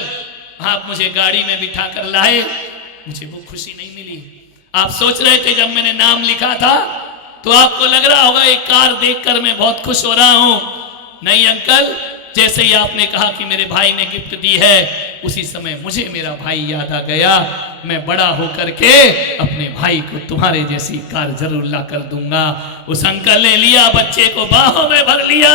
आप मुझे गाड़ी में बिठा कर लाए, मुझे वो खुशी नहीं मिली। आप सोच रहे थे जब मैंने नाम लिखा था तो आपको लग रहा होगा एक कार देखकर मैं बहुत खुश हो रहा हूं। नहीं अंकल, जैसे ही आपने कहा कि मेरे भाई ने गिफ्ट दी है, उसी समय मुझे मेरा भाई याद आ गया। मैं बड़ा होकर के अपने भाई को तुम्हारे जैसी कार जरूर ला कर दूंगा। उस अंकल ने लिया, बच्चे को बाहों में भर लिया।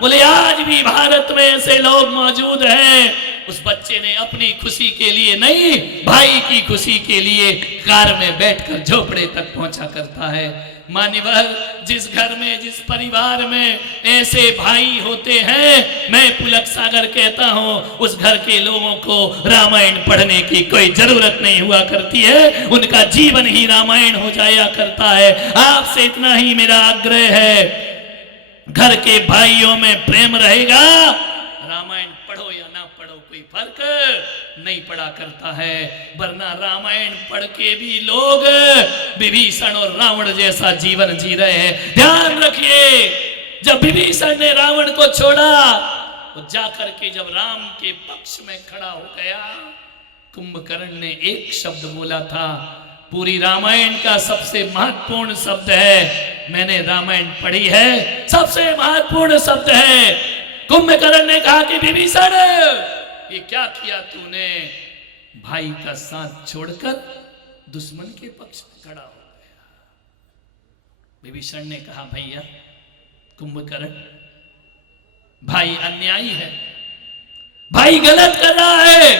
बोले आज भी भारत में ऐसे लोग मौजूद हैं। उस बच्चे ने अपनी खुशी के लिए नहीं, भाई की खुशी के लिए कार में बैठकर झोपड़े तक पहुंचा करता है। मान्यवर, जिस घर में, जिस परिवार में ऐसे भाई होते हैं, मैं पुलक सागर कहता हूं, उस घर के लोगों को रामायण पढ़ने की कोई जरूरत नहीं हुआ करती है। उनका जीवन ही रामायण हो जाया करता है। आपसे इतना ही मेरा आग्रह है, घर के भाइयों में प्रेम रहेगा, रामायण पढ़ो या ना पढ़ो कोई फर्क नहीं पड़ा करता है। वरना रामायण पढ़ के भी लोग विभीषण और रावण जैसा जीवन जी रहे हैं। ध्यान रखिए, जब विभीषण ने रावण को छोड़ा, तो जाकर के जब राम के पक्ष में खड़ा हो गया, कुंभकर्ण ने एक शब्द बोला था, पूरी रामायण का सबसे महत्वपूर्ण शब्द है, मैंने रामायण पढ़ी है, सबसे महत्वपूर्ण शब्द है। कुंभकर्ण ने कहा कि विभीषण, ये क्या किया तूने? भाई का साथ छोड़कर दुश्मन के पक्ष में खड़ा हो गया। विभीषण ने कहा, भैया कुंभकर्ण, भाई अन्यायी है, भाई गलत कर रहा है,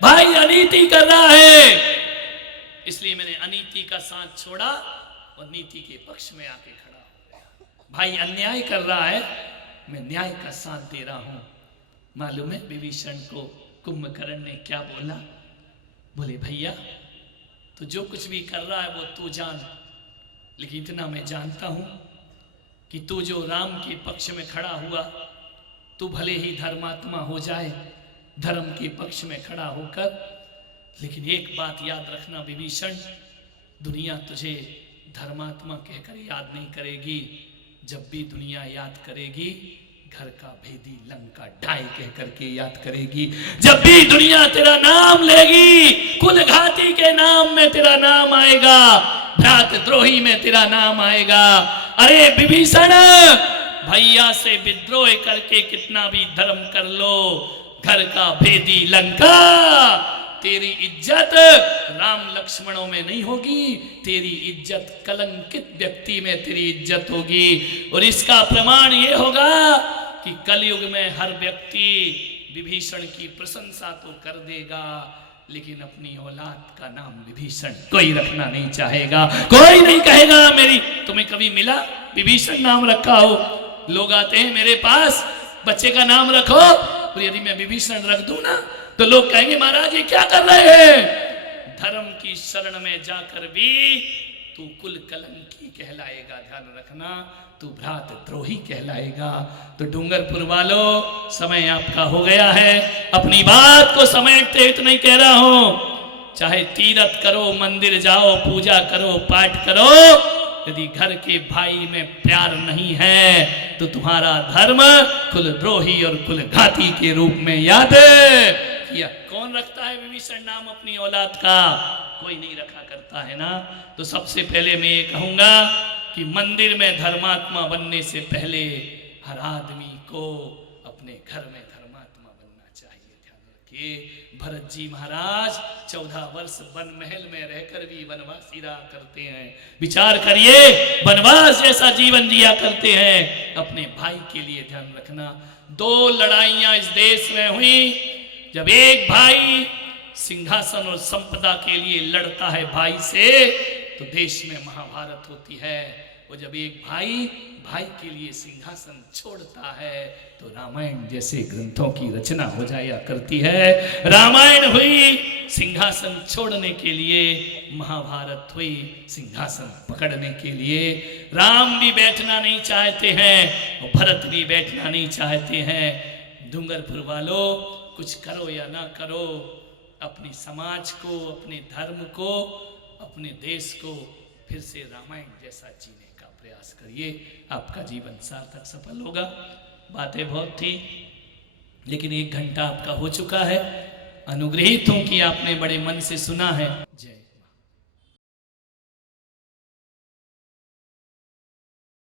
भाई अनीति कर रहा है, इसलिए मैंने अनीति का साथ छोड़ा और नीति के पक्ष में आके खड़ा हो गया। भाई अन्याय कर रहा है, मैं न्याय का साथ दे रहा हूं। मालूम है विभीषण को कुंभकर्ण ने क्या बोला? बोले, भैया तो जो कुछ भी कर रहा है वो तू जान, लेकिन इतना मैं जानता हूं कि तू जो राम के पक्ष में खड़ा हुआ, तू भले ही धर्मात्मा हो जाए, धर्म के पक्ष में खड़ा होकर, लेकिन एक बात याद रखना विभीषण, दुनिया तुझे धर्मात्मा कहकर याद नहीं करेगी। जब भी दुनिया याद करेगी, घर का भेदी लंका ढाई कह करके याद करेगी। जब भी दुनिया तेरा नाम लेगी, कुल घाती के नाम में तेरा नाम आएगा, भ्रात द्रोही में तेरा नाम आएगा। अरे विभीषण, भैया से विद्रोह करके कितना भी धर्म कर लो, घर का भेदी लंका, तेरी इज्जत राम लक्ष्मणों में नहीं होगी, तेरी इज्जत कलंकित व्यक्ति में तेरी इज्जत होगी। और इसका प्रमाण ये होगा कि कलयुग में हर व्यक्ति विभीषण की प्रशंसा तो कर देगा, लेकिन अपनी औलाद का नाम विभीषण कोई रखना नहीं चाहेगा। कोई नहीं कहेगा मेरी, तुम्हें कभी मिला विभीषण नाम रखा हो? लोग आते हैं मेरे पास, बच्चे का नाम रखो, और यदि मैं विभीषण रख दूं ना, तो लोग कहेंगे महाराज ये क्या कर रहे हैं? धर्म की शरण में जाकर भी तू कुल कलंकी कहलाएगा, ध्यान रखना, तू भ्रात द्रोही कहलाएगा। तो डूंगरपुर वालों, समय आपका हो गया है, अपनी बात को समेटते इतना ही कह रहा हूं, चाहे तीर्थ करो, मंदिर जाओ, पूजा करो, पाठ करो, यदि घर के भाई में प्यार नहीं है तो तुम्हारा धर्म कुलद्रोही और कुलघाती के रूप में याद किया। कौन रखता है विभीषण नाम अपनी औलाद का? कोई नहीं रखा करता है ना। तो सबसे पहले मैं ये कहूंगा कि मंदिर में धर्मात्मा बनने से पहले हर आदमी को अपने घर में धर्मात्मा बनना चाहिए। ध्यान रखिए, भरत जी महाराज 14 वर्ष वन महल में रहकर भी वनवासी रहा करते हैं। विचार करिए, वनवास जैसा जीवन जिया करते हैं अपने भाई के लिए। ध्यान रखना, 2 लड़ाइयां इस देश में हुई। जब एक भाई सिंहासन और संपदा के लिए लड़ता है भाई से, तो देश में महाभारत होती है। और जब एक भाई भाई के लिए सिंहासन छोड़ता है, तो रामायण जैसे ग्रंथों की रचना हो जाया करती है। रामायण हुई सिंहासन छोड़ने के लिए, महाभारत हुई सिंहासन पकड़ने के लिए। राम भी बैठना नहीं चाहते हैं और भरत भी बैठना नहीं चाहते हैं। डूंगरपुर वालों, कुछ करो या ना करो, अपने समाज को, अपने धर्म को, अपने देश को फिर से रामायण जैसा जीने का प्रयास करिए। आपका जीवन सार्थक सफल होगा। बातें बहुत थी, लेकिन 1 घंटा आपका हो चुका है। अनुग्रहित हूं कि आपने बड़े मन से सुना है। जय